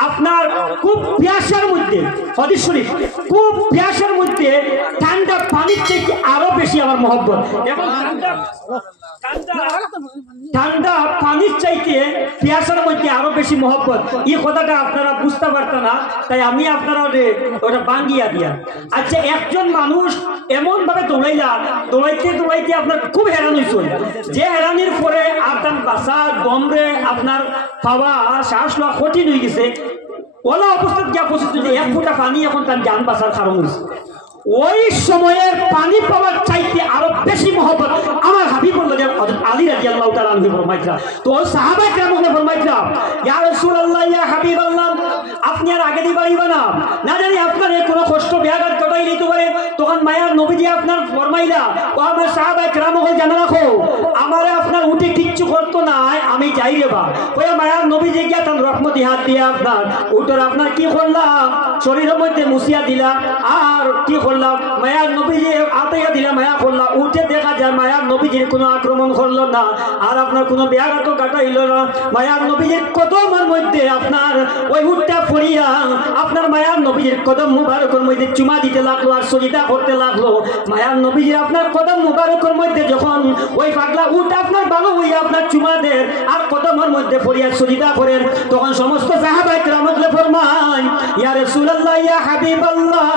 আপনার খুব পিয়াসার মধ্যে হাদিস শরীফ খুব পিয়াসার মধ্যে ঠান্ডা পানির থেকে আরো বেশি আমার মহব্বত এবং ঠান্ডা পানির চাইতে পিয়াসার মধ্যে আরো বেশি মহব্বত এই কথাটা আপনারা বুঝতে পারতেন না তাই আমি আপনারা ওটা বাঙ্গিয়া দিয়া আচ্ছা একজন মানুষ এমন ভাবে দৌড়াইতে আপনার খুব হেরান হয়েছিল যে হেরানির পরে আপনার বাসা দমরে আপনার খাওয়া শ্বাস লওয়া কঠিন হয়ে গেছে ওলা অবস্থা গিয়া পৌঁছেছে যে এক ফোঁটা পানি এখন তার জান বাঁচার কারণ হয়েছে ওই সময়ের পানি পাওয়ার চাইতে আরো বেশি মহব্বত আমার হাবিবুল্লাহ আলী রাদিয়াল্লাহু তাআলা আনহু ফরমাইছিলেন তো সাহাবায়ে কেরাম ফরমাইছিলেন ইয়া রাসূলুল্লাহ ইয়া হাবিবাল্লাহ আপনি আর আগে দিবাইবা না জানি আপনার কোনো কষ্ট ব্যাঘাত ঘটাই দিতে পারে তখন মায়ার নবীজি আপনার ফরমাইলা ও আমার সাহাবায়ে কেরাম জানা রাখো আমারে আপনার উঠে কিচ্ছু করতো না আমি যাই রে বা ওই মায়ার নবীজি গিয়া তার রহমতি হাত দিয়ে আপনার উঠে আপনার কি করলাম শরীরের মধ্যে মুছিয়া দিলা আর কি করলাম মায়ার নবীজি আতাইয়া দিলা মায়া করলাম উঠে দেখা যায় মায়ার নবীজির কোনো আক্রমণ করলো না আর আপনার কোনো ব্যাঘাত কাটাইল না মায়ার নবীজির কদমের মধ্যে আপনার ওই উঠটা পড়িয়া আপনার মায়ার নবীজির কদম মুবারকের মধ্যে চুমা দিতে লাগলো আর সজিদা করতে লাগলো মায়ার নবীজির আপনার কদম মুবারকের মধ্যে যখন ওই পাগলা উঠ আপনার ভালো হইয়া আপনার চুমা দেন আর কদমের মধ্যে পড়িয়া সজিদা করেন তখন সমস্ত সাহাবায়ে কেরাম ফরমান ইয়া রাসূলুল্লাহ ইয়া হাবিবাল্লাহ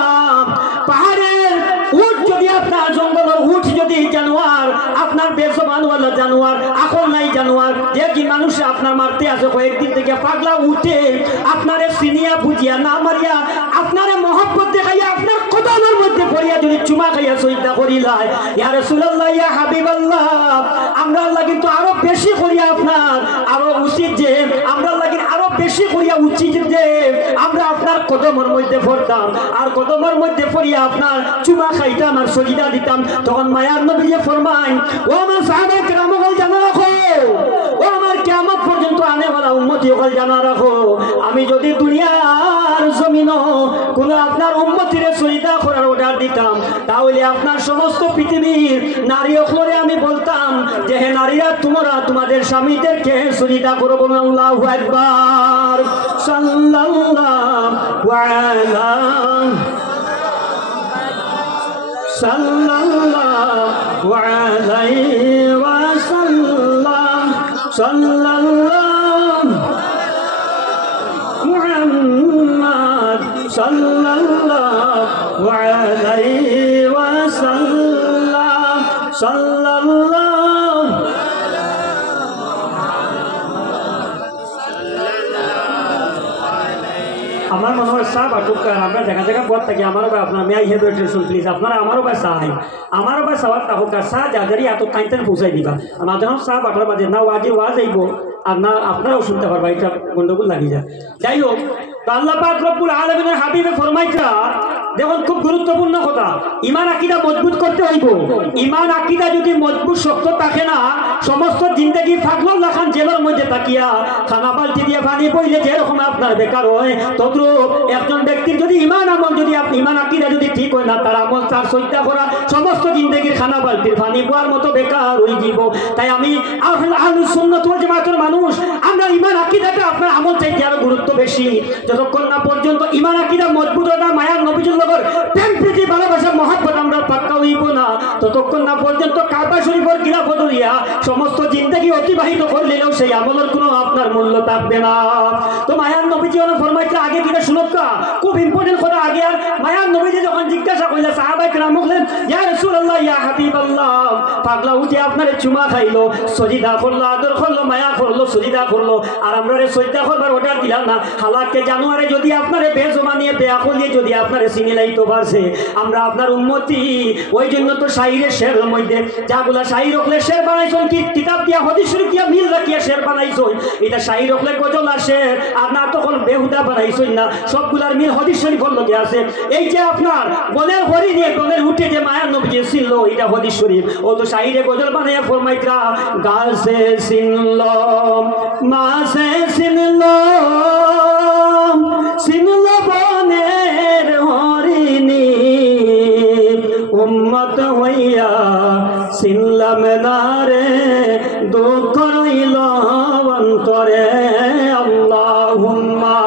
পাহাড়ের উট যদি আপনার জঙ্গলের উট যদি জানোয়ার আপনার বেজবানওয়ালা জানোয়ার আকল নাই জানোয়ার যে কি মানুষ আপনার মারতে আছে কয়েকদিন থেকে পাগলা উঠে আপনারে সিনিয়া বুঝিয়া না মারিয়া আপনারে মহব্বত দেখাইয়া আপনার কদমের মধ্যে পড়িয়া যদি চুমা খাইয়া সইদা করিলাই ইয়া রাসূলুল্লাহ ইয়া হাবিবাল্লাহ আমরা আল্লাহ কিন্তু আরো বেশি করিয়া আপনার আরো উচিত যে আমরা লাগি আরো বেশি করিয়া উচিত যে আমরা আপনার কদমের মধ্যে পড়তাম আর কদমের মধ্যে পড়িয়া আপনার চুমা খাইতাম আর সজিদা দিতাম তখন মায়ার নবী যে ফরমান ও আমার সাহাবায়ে কেরাম জানা রাখো ও আমার কিয়ামত পর্যন্ত আনেওয়ালা উম্মতি হল জানা রাখো আমি যদি দুনিয়ার জমিনও কোন আপনার উম্মতিরে সজিদা করার অর্ডার দিতাম তাহলে আপনার সমস্ত পৃথিবীর নারী হলে আমি বলতাম যে হে নারীরা তোমরা তোমাদের স্বামীদেরকে সজিদা করো বলুন আল্লাহু আকবার সাল্লাল্লাহু আলাইহি ওয়াসাল্লাম সাল্লাল্লাহু মুহাম্মদ সাল্লাল্লাহু আলাইহি ওয়াসাল্লাম সাল্লাল্লাহু আমার মনে হয় সাহ বাটুকার আমরা জায়গা জায়গা পথ থাকি আমারও বা আপনার মেয়াই হেড টেনশন প্লিজ আপনারা আমারও বা চাই আমারও বা চাওয়ার তাহকার চাহ যাদেরই এত টাইম পৌঁছাই দিবা আমার যখন চাহ বাটার বাজে না ওয়াজি ওয়াজ আইব আর না আপনারাও শুনতে পারবা এটা গন্ডগোল লাগি যায় যাই হোক আল্লাহ পাক রব্বুল আলামিনের হাবিবে ফরমাইতা দেখুন খুব গুরুত্বপূর্ণ কথা ঈমান আকীদা মজবুত করতে হইব ঈমান আকীদা যদি মজবুত শক্ত থাকে না সমস্ত জিন্দেগি ফাগল লাখান জেলের মধ্যে তাকিয়া খানা বালতি দিয়ে পানি বইলে যেরকম আপনার বেকার হয় তদ্রুপ একজন ব্যক্তির যদি ঈমান আমল যদি আপনি ঈমান আকীদা যদি ঠিক হয় না তার আমল তার সজ্জা করা সমস্ত জিন্দেগির খানা বালতির পানি বোয়ার মতো বেকার হয়ে যাব তাই আমি আহলুস সুন্নাত ওয়াল জামাতের মানুষ আমরা ঈমান আকীদাটা আপনার আমল চাইতে আরো গুরুত্ব বেশি যতক্ষণ না পর্যন্ত ঈমান আকীদা মজবুত হয় না মায়ার নবীর লগর প্রেম প্রীতি ভালোবাসা মহব্বত আমরা পাক্কা হইব না ততক্ষণ না পর্যন্ত কাবা শরীফের খিলাফত হইয়া সমস্ত জিন্দেগি অতিবাহিত করলেও সেই আমলের কোনো আপনার মূল্য থাকবে না তো মায়ার নবীজি অনেক ফরমাইছে আগে কিনা শুনকা খুব ইম্পর্টেন্ট কথা আগে আর মায়ার নবীজি যখন জিজ্ঞাসা করলে সাহাবায়ে কেরাম বললেন ইয়া রাসূলুল্লাহ ইয়া হাবিবাল্লাহ পাগলা উঠে আপনারে চুমা খাইলো সজিদা করলো আদর করলো মায়া করলো সজিদা করলো আর আমরা রে সজিদা করবার অর্ডার দিলাম না হালাকে জানুয়ারে যদি আপনারে বেজমা নিয়ে বেয়াকুল দিয়ে যদি আপনারে সিনিলাইতো পারছে আমরা আপনার উম্মতি ওই জন্য তো শাইরের শেরের মধ্যে যাগুলা শাইর রকলে শের বানাইছেন কি কিতাব দিয়া হাদিস শরীফ দিয়া মিল রাখিয়া শের বানাইছেন এটা শাইর রকলে গজল আর শের আর না তখন বেহুদা বানাইছেন না সবগুলার মিল হাদিস শরীফের লগে আছে এই যে আপনার বনের হরি নিয়ে বনের উঠে যে মায়ার নবী ছিল এটা হাদিস শরীফ ও তো শাইরে গজল বানাইয়া ফরমাইতরা গাছে সিনলো মাসে সিনলো সিনলো বনের হরিণী উম্মত হইয়া সিনলাম না রে দুঃখ রইল অন্তরে আল্লাহুম্মা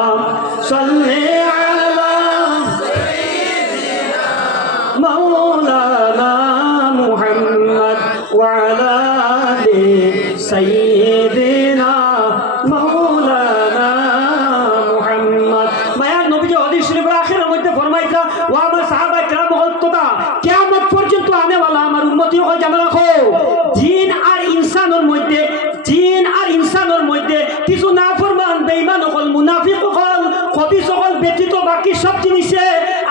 ওয়া আলা আলি সাইয়্যিদিনা মাওলানা মুহাম্মদ। মায়া নবীজি হাদিস শরীফের আখিরের মধ্যে ফরমাইতা, ও আমার সাহাবা کرام কথা কিয়ামত পর্যন্ত আনেওয়ালা আমার উম্মতি হল জানা রাখো, জিন আর ইনসানের মধ্যে কিছু নাফরমান বেঈমান হল, মুনাফিক হল, খবিস হল ব্যতীত বাকি সব জিনিসে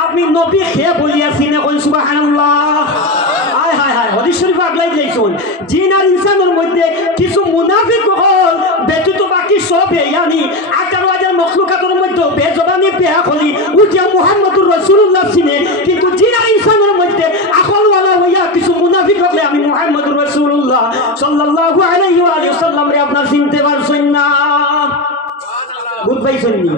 আপনি নবী খেয়ে বলিয়াছেন। এখন সুবহানাল্লাহ। হায় হায় হায়, হাদিস শরীফ আগলাই দিয়েছেন, জিন আর ইনসানের মধ্যে কিছু মুনাফিক হল ব্যতীত বাকি সব ইয়ানি 18,000 মখলুকাতের মধ্যে বেজবানি বেয়া খলি উঠিয়া মুহাম্মদুর রাসূলুল্লাহ চিনে, কিন্তু জিন আর ইনসানের মধ্যে আকলওয়ালা হইয়া কিছু মুনাফিক হলে আমি মুহাম্মদুর রাসূলুল্লাহ সাল্লাল্লাহু আলাইহি ওয়া সাল্লাম রে আপনার চিনতে পারছেন না। বুঝ পাইছেন নি?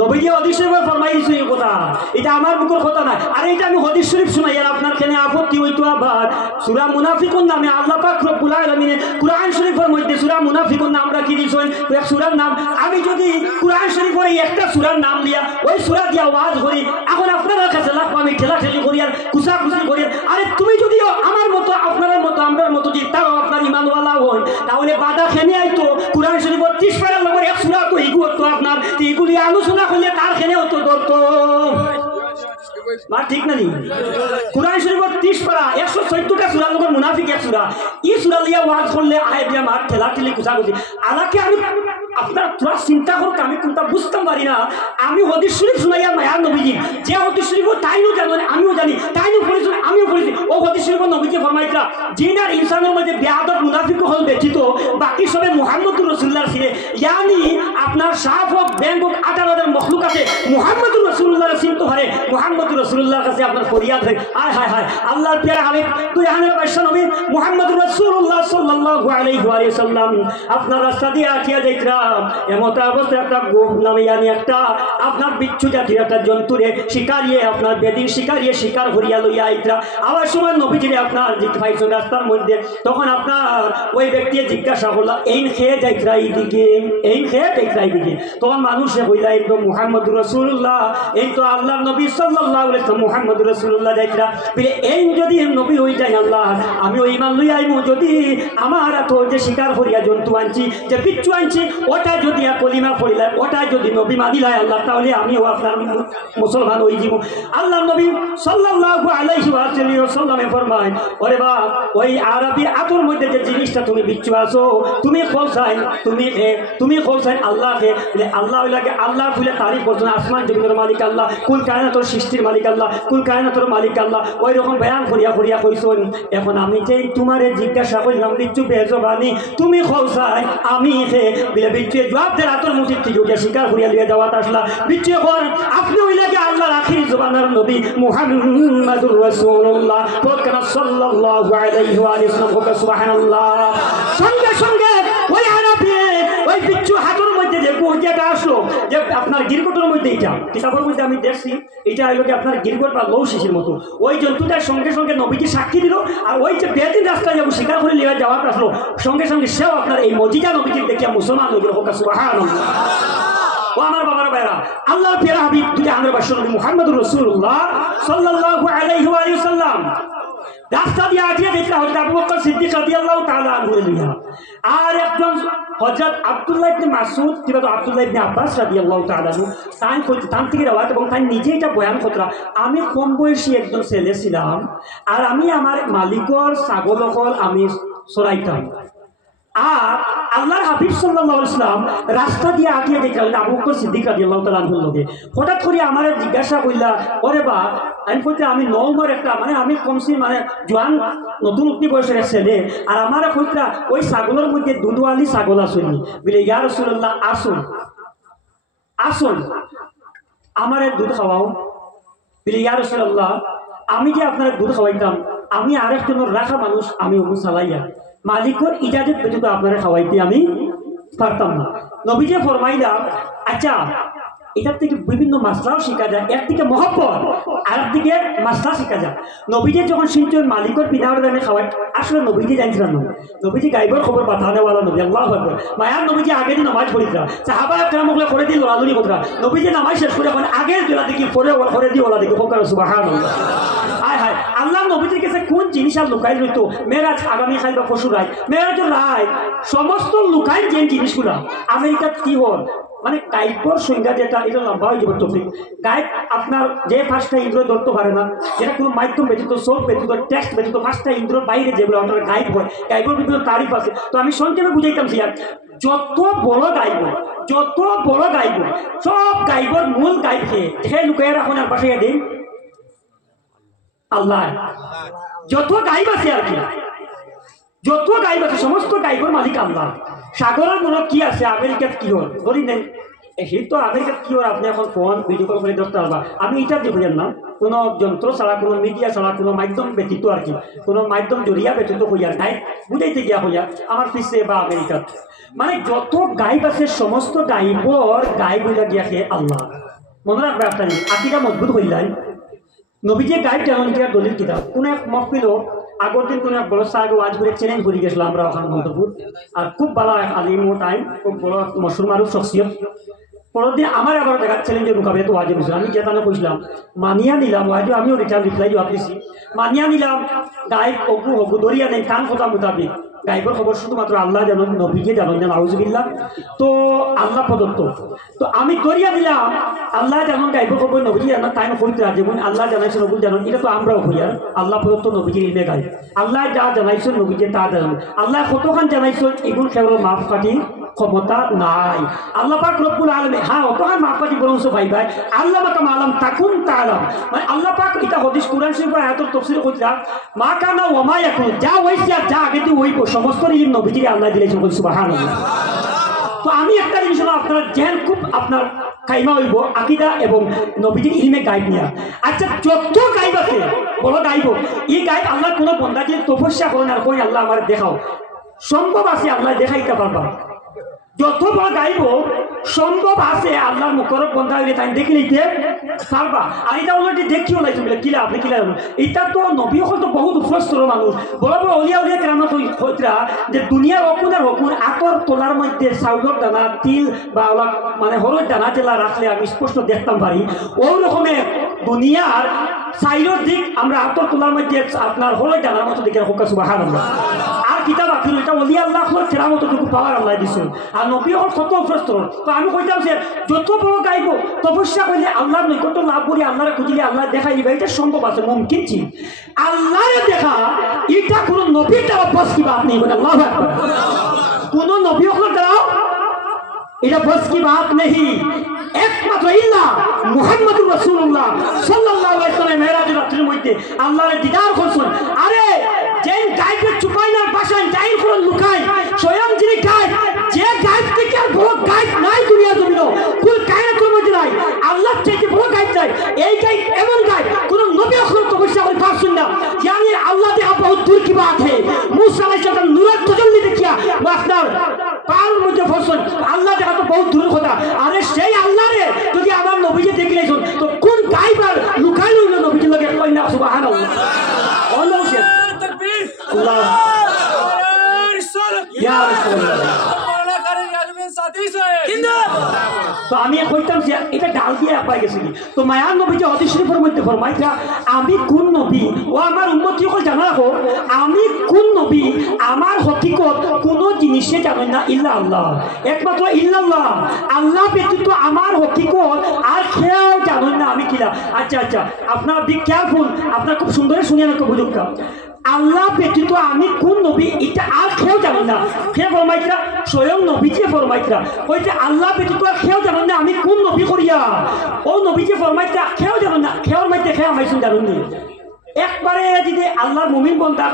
নবীজি হাদিস শরীফে ফরমাইছে এই কথা, এটা আমার মুখের কথা না। আর এটা আমি হাদিস শরীফ শুনাই, আর আপনার কেন আপত্তি হইতো? আবার সূরা মুনাফিকুন নামে আল্লাহ পাক রব্বুল আলামিন কুরআন শরীফের মধ্যে সূরা মুনাফিকুন নাম রাখি দিয়েছেন, এক সূরার নাম। আমি যদি কুরআন শরীফের একটা সূরার নাম দিয়া ওই সূরা দিয়া ওয়াজ করি, এখন আপনারা কাছে লাখ আমি ঠেলাঠেলি করি আর কুচাকুচি করি, আরে তুমি যদিও আমার মতো আপনার মতো আমরার মতো যদি তাও আপনার ইমানওয়ালা হন, তাহলে বাধা খেনে আইতো কুরআন শরীফের 30 পারার নম্বর এক সূরা তো এগুলো তো আপনার এগুলি আলোচনা করলে তার খেনে হতো ধরতো মা, ঠিক না নি? কুরআন শরীফের 30 পারা 114টা সূরার মধ্যে মুনাফিক এক সূরা, এই সূরা লিয়া ওয়াজ করলে আয় দিয়া মার ঠেলাঠেলি কুচাকুচি। আলাকে আমি আপনারা তোরা চিন্তা করো, আমি কোনটা বুঝতাম পারি না। আমি হাদিস শরীফ শুনাইয়া মায়া নবীজি যে হাদিস শরীফ তাইও জানেন আমিও জানি, তাইও পড়েছেন আমিও পড়েছি। ও হাদিস শরীফ নবীজি ফরমাইতা, জিন আর ইনসানের মধ্যে বেয়াদব মুনাফিক হল ব্যতীত বাকি সবে মুহাম্মদুর রাসূলুল্লাহর ছিলেন। ইয়ানি আপনার সাফ হোক ব্যাংক হোক 18,000 মখলুক আছে মুহাম্মদুর রাসূলুল্লাহর চিনতে পারে, মুহাম্মদুর রাসূলুল্লাহর কাছে আপনার ফরিয়াদ হয়। আয় হায় হায়, আল্লাহর প্যারা হাবিব তুই হানের বাদশা নবী মুহাম্মদুর রাসূলুল্লাহ সাল্লাল্লাহু আলাইহি ওয়া সাল্লাম আপনার রাস্তা দিয়ে আটিয়া যাইতরা, এমত অবস্থায় একটা গোপ নামে ইয়ানি একটা আপনার বিচ্ছু জাতীয় একটা জন্তুরে শিকারিয়ে আপনার বেদিন শিকারিয়ে শিকার হরিয়া লইয়া আইতরা। আবার সময় নবীজিরে আপনার জিজ্ঞাসা রাস্তার মধ্যে, তখন আপনার ওই ব্যক্তি জিজ্ঞাসা করলা এই খেয়ে যাইতরা এইদিকে, এই খেয়ে যাইতরা এইদিকে। তখন মানুষে হইলা এই তো মুহাম্মদুর রাসূলুল্লাহ, এই তো আল্লাহর নবী সাল্লাল্লাহু আলাইহি ওয়াসাল্লাম মুহাম্মদুর রাসূলুল্লাহ যাইতরা বলে এই যদি নবী হই যায় আল্লাহ আমি ওই ইমান লইয়া আইমু, যদি আমার তো যে শিকার হরিয়া জন্তু আনছি যে বিচ্ছু আনছি ওটা যদি কলিমা পড়িলা ওটা যদি নবী মানিলায় আল্লাহ, তাহলে আমিও আপনার মুসলমান হয়ে যাব। আল্লাহ নবী সাল্লাল্লাহু আলাইহি ওয়াসাল্লামে ফরমায়, ওরে বাপ ওই আরবি আতর মধ্যে যে জিনিসটা তুমি বিচ্ছু আছো তুমি খোলসাই তুমি খোলসাই আল্লাহকে, আল্লাহ ওইলাকে আল্লাহ ফুলে তারিফ করছেন, আসমান জমিনের মালিক আল্লাহ, কুল কায়নাতের সৃষ্টির মালিক আল্লাহ, কুল কায়নাতের মালিক আল্লাহ, ওই রকম বয়ান করিয়া করিয়া কইছেন। এখন আমি যে তোমারে জিজ্ঞাসা করলাম বিচ্ছু বেজবানি তুমি খোলসাই আমি বিচ্ছু জবাব দেয় আতর মুঠির থেকে উঠে শিকার করিয়া লিয়ে যাওয়াত আসলা। বিচ্ছু এখন আপনি ওই লাগে আল্লাহর আখিরি জবানের নবী মুহাম্মদুর রাসূলুল্লাহ সাল্লাল্লাহু আলাইহি ওয়া সাল্লাম সুবহানাল্লাহ। সঙ্গে সঙ্গে ওই আরবি ওই বিচ্ছু হাতের মধ্যে যে যেটা আসলো যে আপনার গিরগটের মধ্যে এটা কিতাবের মধ্যে আমি দেখছি এটা হইল কি আপনার গিরগট বা লৌ শিশির মতো, ওই জন্তুটার সঙ্গে সঙ্গে নবীজি সাক্ষী দিল। আর ওই যে বেদিন রাস্তায় যাবো শিকার করে লিয়ে যাওয়ার আসলো সঙ্গে সঙ্গে সেও আপনার এই মজিদা নবীজির দেখিয়া মুসলমান নবীর সুবহানাল্লাহ। ও আমার বাবার ভাইরা, আল্লাহর প্রিয় হাবিব তুই আমার বাদশা নবী মুহাম্মদুর রাসূলুল্লাহ সাল্লাল্লাহু আলাইহি ওয়া সাল্লাম রাস্তা দিয়ে আটিয়ে দেখতে হযরত আবু বকর সিদ্দিক রাদিয়াল্লাহু তাআলা আনহু লিয়া আর একজন হযরত আব্দুল্লাহ ইবনে মাসউদ কিংবা আব্দুল্লাহ ইবনে আব্বাস রাদিয়াল্লাহু তাআলা আনহু তান থেকে রাওয়াত এবং তাই নিজে এটা বয়ান করতরা, আমি কম বয়সী একজন ছেলে ছিলাম আর আমি আমার মালিকর ছাগল হল আমি চড়াইতাম। আর আল্লাহর হাবিব সাল্লাল্লাহু আলাইহি ওয়াসাল্লাম রাস্তা দিয়ে আটিয়ে দেখলেন আবু বকর সিদ্দিক রাদিয়াল্লাহু তাআলা আনহুর লগে। হঠাৎ করে আমার জিজ্ঞাসা কইলা, ওরে বা আমি কইতে আমি নম্বর একটা মানে আমি কমসি মানে জোয়ান নতুন উঠনি বয়সের ছেলে, আর আমার কইতা ওই ছাগলের মধ্যে দুধওয়ালি ছাগল আসেনি বলে ইয়া রাসূলুল্লাহ আসুন আসুন আমার দুধ খাওয়াও। বলে ইয়া রাসূলুল্লাহ আমি যে আপনার দুধ খাওয়াইতাম আমি আরেকজনের রাখা মানুষ, আমি ওগু চালাইয়া মালিকর ইজাজত ব্যতীত আপনারা খাওয়াইতে আমি পারতাম না। নবীজি ফরমাইলা আচ্ছা এটার থেকে বিভিন্ন মাসলাও শেখা যায়, একদিকে মহব্বত আর একদিকে মাসলা শেখা যায়। নবীজি যখন শুনছেন মালিকর বিনার দামে খাওয়াই, আসলে নবীজি জানছিলেন না, নবীজি গাইবর খবর পাঠানেওয়ালা নবী আল্লাহু আকবার। মায়ার নবীজি আগে দিন নামাজ পড়িতরা সাহাবা কেরামগুলো করে দিয়ে লড়ালড়ি করতরা, নবীজি নামাজ শেষ করে এখন আগের জোলা দেখি পরে করে দিয়ে ওলা দেখি সুবহানাল্লাহ। আয় হায় আল্লাহ নবীদের কাছে কোন জিনিস আর লুকাই রইতো মেরাজ আগামী খাই বা পশু রায় মেরাজের রায় সমস্ত লুকাই যে জিনিসগুলা আমেরিকাত কি হল মানে গাইবর সংজ্ঞা যেটা এটা লম্বা হয়ে যাবে টপিক গাইব আপনার যে পাঁচটা ইন্দ্র ধরতে পারে না যেটা কোনো মাধ্যম ব্যতীত সোর্স ব্যতীত টেক্সট ব্যতীত পাঁচটা ইন্দ্রর বাইরে যেগুলো আপনার গাইব হয় গাইবর বিভিন্ন তারিফ আছে তো আমি সংক্ষেপে বুঝাইতাম সিয়ার যত বড় গাইব সব গাইবর মূল গাইব হে লুকাইয়া রাখুন আর পাশে দিন আল্লাহ যত গাইব আছে আর কি যত গাইব আছে সমস্ত গাইবর মালিক আল্লাহ সাগরের মনে কি আছে আমেরিকাত কি হল ধরি নেন সেই তো আমেরিকাত কি হল আপনি এখন ফোন ভিডিও কল করে ধরতে পারবা আমি এটা দেখবেন না কোনো যন্ত্র ছাড়া কোনো মিডিয়া ছাড়া কোনো মাধ্যম ব্যতীত আর কি কোনো মাধ্যম জড়িয়া ব্যতীত হইয়া গাইব বুঝাইতে গিয়া হইয়া আমার পিছে বা আমেরিকাত মানে যত গাইব আছে সমস্ত গাইবর গাইব হইয়া গিয়াছে আল্লাহ মনে রাখবে আপনার আকিদা মজবুত হইলেন নবীজে গাইব জানেন কি আর দলিল কিতাব কোন এক মহফিল আগর দিন কোনো এক বড় সাহেব ওয়াজ করে চ্যালেঞ্জ করে গেছিলাম আমরা ওখানে মন্তপুর আর খুব ভালো আলিম ও টাইম খুব বড় মশহুর মারুফ শখসিয়ত পরের দিন আমার আবার দেখা চ্যালেঞ্জের মোকাবিলা তো ওয়াজে বলছিলাম আমি যেতানো কইছিলাম মানিয়া নিলাম ওয়াজে আমিও রিটার্ন রিপ্লাই জবাব দিছি মানিয়া নিলাম গাইব অগু হগু দরিয়া নেই কান কথা মোতাবিক গাইবর খবর শুধুমাত্র আল্লাহ জানেন নবীকে জানেন না নাউজুবিল্লাহ তো আল্লাহ প্রদত্ত তো আমি দরিয়া দিলাম আল্লাহ জানেন গাইবর খবর নবীজি জানেন তাই হইতে যেমন আল্লাহ জানাইছে নবী জানেন এটা তো আমরাও হইয়ার আল্লাহ প্রদত্ত নবীজির ইলমে গাইব আল্লাহ যা জানাইছেন নবীকে তা জানেন আল্লাহ কতখান জানাইছেন এগুলো কেবল মাফ কাটি ক্ষমতা নাই আল্লাহ পাক রব্বুল আলামিন হ্যাঁ অতখান মাফ কাটি বরং ভাই ভাই আল্লাহ পাক মালাম তাকুন তাআলাম মানে আল্লাহ পাক এটা হাদিস কুরআন শরীফ আয়াতের তাফসীরে কইরা মা কানা ওয়া মা ইয়াকুন যা হইছে যা আগে তো হইব সমস্ত ইলম নবীজি আল্লাহ দিয়েছেন সুবহানাল্লাহ তো আমি একটা জিনিস হলো আপনার জেন খুব আপনার কাইমা হইব আকীদা এবং নবীজির ইলমে গাইব নিয়া আচ্ছা যত গাইব আছে বড় গাইব এই গাইব আল্লাহ কোন বান্দা যে তপস্যা করেন আর কই আল্লাহ আমার দেখাও সম্ভব আছে আল্লাহ দেখাইতে পারবা যত বড় গাইব সম্ভব আছে আল্লাহর মুখরব বন্ধা হইলে তাই দেখি নিতে পারবা আর এটা অলরেডি দেখিও লাই তুমি কিলা আপনি কিলা এটা তো নবী হল তো বহুত উপস্থর মানুষ বড় বড় অলিয়া উলিয়া কেরামত হইতরা যে দুনিয়ার অকুনের হকুন আতর তোলার মধ্যে চাউলের দানা তিল বা মানে হলুদ দানা জেলা রাখলে আমি স্পষ্ট দেখতাম পারি ওই রকমের দুনিয়ার সাইডের দিক আমরা আতর তোলার মধ্যে আপনার হলুদ দানার মতো দিকে হোক সুবহানাল্লাহ আর কিতাব আখির এটা অলিয়া আল্লাহ কেরামতটুকু পাওয়ার আল্লাহ দিছেন আর নবী হল কত উপস্থর তো আমি কইতাম যে যত বড় গাইব তপস্যা করলে আল্লাহর নৈকট্য লাভ করি আল্লাহরে খুঁজিলে আল্লাহ দেখাই দিবে এটা সম্ভব আছে মুমকিন জি আল্লাহরে দেখা এটা কোনো নবীর দ্বারা বস কি বাত নেই বলে আল্লাহু আকবার কোনো নবী হল দ্বারাও এটা বস কি বাত নেই একমাত্র ইল্লা মুহাম্মদুর রাসূলুল্লাহ সাল্লাল্লাহু আলাইহি ওয়াসাল্লাম মেরাজের রাত্রির মধ্যে আল্লাহরে দিদার করছেন আরে যেন গাইবের চুপাইনার বাসায় যাই কোন লুকায় স্বয়ং যিনি গাইব যে গাইব থেকে আর বড় গাইব নাই দুনিয়া জমিনো কোন কায়নাতের মধ্যে নাই আল্লাহ থেকে বড় গাইব নাই এই গাইব এমন গাইব কোন নবী অখর তপস্যা করে পারছেন না জানি আল্লাহ দেখা বহুত দূর কি বাত है मूसा আলাইহিস সালাম নূরের তজল্লি দেখিয়া আপনার পার মধ্যে ফসল আল্লাহ দেখা তো বহুত দূরের কথা আরে সেই আল্লাহ রে যদি আমার নবীকে দেখলেছেন তো কোন গাইব আর লুকাই লইল নবীর লগে কই না সুবহানাল্লাহ আল্লাহু তাকবীর আল্লাহ ইয়া রাসূলুল্লাহ তো আমি কইতাম যে এটা ডাল দিয়ে পাই গেছি তো মায়ার নবী যে হাদিস শরীফের মধ্যে ফরমাইতা আমি কোন নবী ও আমার উম্মতি সকল জানা রাখো আমি কোন নবী আমার হকিকত কোন জিনিসে জানেন না ইল্লা আল্লাহ একমাত্র ইল্লাল্লাহ আল্লাহ ব্যতীত আমার হকিকত আর কেউ জানেন না আমি কিলা আচ্ছা আচ্ছা আপনারা বি কেয়ারফুল আপনারা খুব সুন্দর শুনিয়ে আমাকে বুঝুক আল্লাহ ব্যতীত আমি কোন নবী এটা আর কেউ জানেন না কে ফরমাইতা স্বয়ং নবীজি ফরমাইতা ওই যে আল্লাহ ব্যতীত কেউ জানেন না আমি কোন নবী করিয়া ও নবীজি ফরমাইতা কেউ জানেন না কেউর মধ্যে খেয়ে আমাইছুন জানেন নি একবারে যদি আল্লাহর মুমিন বন্ধা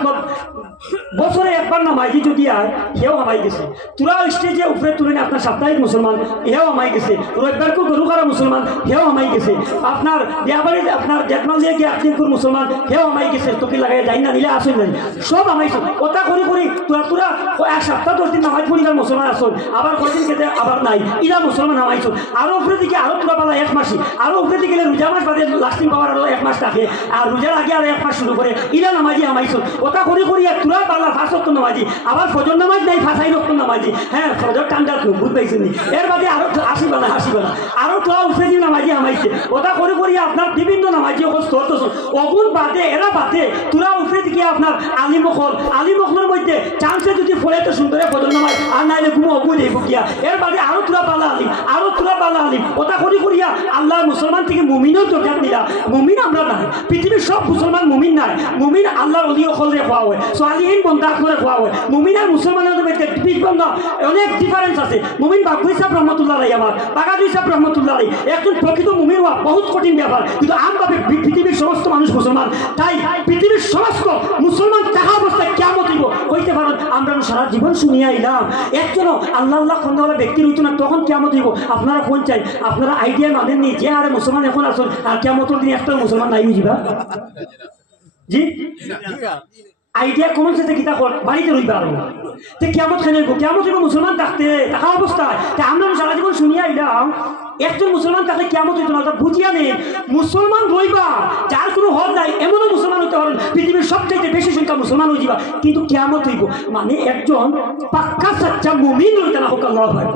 বছরে একবার নামাজি যদি আর হেও আমাই গেছে তোরা স্টেজে উপরে তুলে আপনার সাপ্তাহিক মুসলমান হেও আমাই গেছে রবিবারকে গরু কারা মুসলমান হেও আমাই গেছে আপনার বিয়াবাড়ি আপনার জেঠমাল দিয়ে গিয়ে আকিমপুর মুসলমান হেও আমাই গেছে তোকে লাগাই যাই না নিলে আসেন নাই সব আমাইছে ওটা করি করি তোরা তোরা এক সপ্তাহ 10 দিন নামাজ পড়িবার মুসলমান আসল আবার কদিন খেতে আবার নাই ইরা মুসলমান আমাইছ আরো উপরে দিকে আরো তোরা পালা 1 মাসি আরো উপরে দিকে রোজা মাস বাদে লাস্টিং পাওয়ার আরো 1 মাস থাকে আর রোজার আগে আরো 1 মাস শুরু করে ইরা নামাজি আমাইছ ওটা করি করি তোরা পালা 5 ওয়াক্ত নামাজি আবার ফজর নামাজ নাই 5 ওয়াক্ত নামাজি হ্যাঁ ফজর টান্ডার খুব বুঝ পাইছেন এর বাদে আরো 80 বেলা আরো তোরা উঠে দিয়ে নামাজি আমাইছে ওটা করে করি আপনার বিভিন্ন নামাজি স্তর তো অগুন বাদে এরা বাদে তোরা উঠে দিকে আপনার আলিমখলের মধ্যে চান্সে যদি ফলে তো সুন্দর ফজর নামাজ আর নাইলে ঘুমো অগুন এই বুকিয়া এর বাদে আরো তোরা পালা আলিম ওটা করি করিয়া আল্লাহ মুসলমান থেকে মুমিনও দরকার দিলা মুমিন আমরা নাই পৃথিবীর সব মুসলমান মুমিন নাই মুমিন আল্লাহর ওলি হলে খোয়া হয় সালিহিন বন্দা করে খোয়া হয় মুমিন আর মুসলমানের মধ্যে অনেক ডিফারেন্স আছে মুমিন বাবুই সাহেব রহমতুল্লাহ আলাই আমার বাগাজুই সাহেব রহমতুল্লাহ আলাই একজন প্রকৃত মুমিন হওয়া বহুত কঠিন ব্যাপার কিন্তু আমভাবে পৃথিবীর সমস্ত মানুষ মুসলমান তাই পৃথিবীর সমস্ত মুসলমান টাকা অবস্থায় কেমন দিব হইতে পারেন আমরা সারা জীবন শুনিয়ে আইলাম একজনও আল্লাহ খন্দাওয়ালা ব্যক্তি রইত না তখন কেমন দিব আপনারা কোন চাই আপনারা আইডিয়া মানেননি যে আরে মুসলমান এখন আসুন আর কেমন দিন একটা মুসলমান নাই বুঝিবা জি আইডিয়া কোন সাথে কিতা বাড়িতে রইবা আর কেমন খেলে কেমন মুসলমান থাকতে থাকা অবস্থায় আমরা সারা জীবন শুনিয়ে আইলাম একজন মুসলমান থাকলে কেমন হইতো না বুঝিয়া নেই মুসলমান রইবা যার কোনো হল নাই এমনও মুসলমান হইতে পারেন পৃথিবীর সবচেয়ে বেশি সংখ্যা মুসলমান হয়ে যাবা কিন্তু কেমন হইব মানে একজন পাক্কা সাচ্চা মুমিন রইতে না হোক আল্লাহু আকবার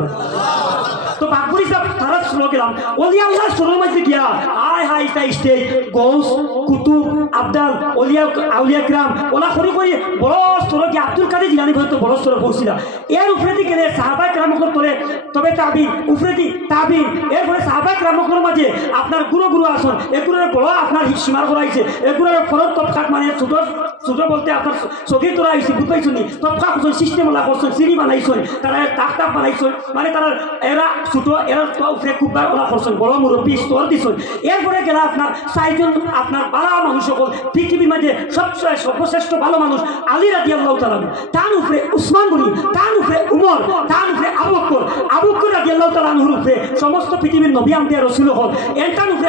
তো বাকবুরি সাহেব তারা শুনে গেলাম ওলি আল্লাহ শুরুর মধ্যে গিয়া আয় হাই তাই স্টেজ গৌস কুতুব আবদাল আউলিয়া গ্রাম ওলা করি করি বড় স্তর গিয়ে আব্দুল কাদের জিলানী পর্যন্ত বড় স্তর পৌঁছিলা এর উপরে গেলে সাহাবা গ্রামকর করে তবে তাবিন উপরে তাবিন এরপরে সাহাবা গ্রামকর মাঝে আপনার গুরু আসন এগুলোর বড় আপনার সীমার করা হয়েছে এগুলোর ফরত তফকাত মানে ছোট বলতে আপনার চকির তোরা আইসি বুঝ পাইছো নি তফকা করছেন সিস্টেম ওলা করছেন সিঁড়ি বানাইছেন তারা তাক বানাইছেন মানে তারা এরা ছোট এরা উপরে খুব ওলা করছেন বড় মুরব্বী স্তর দিচ্ছেন এরপরে গেলে আপনার 4 জন আপনার ভালো মানুষ সকল পৃথিবীর মাঝে সবচেয়ে সর্বশ্রেষ্ঠ ভালো মানুষ আলী রাদিয়াল্লাহু তাআলা তার উপরে উসমান গনি তার উপরে উমর তার উপরে আবু বকর রাদিয়াল্লাহু তাআলা আনহুর উপরে সমস্ত পৃথিবীর নবী আম্বিয়া রাসূল হল এটার উপরে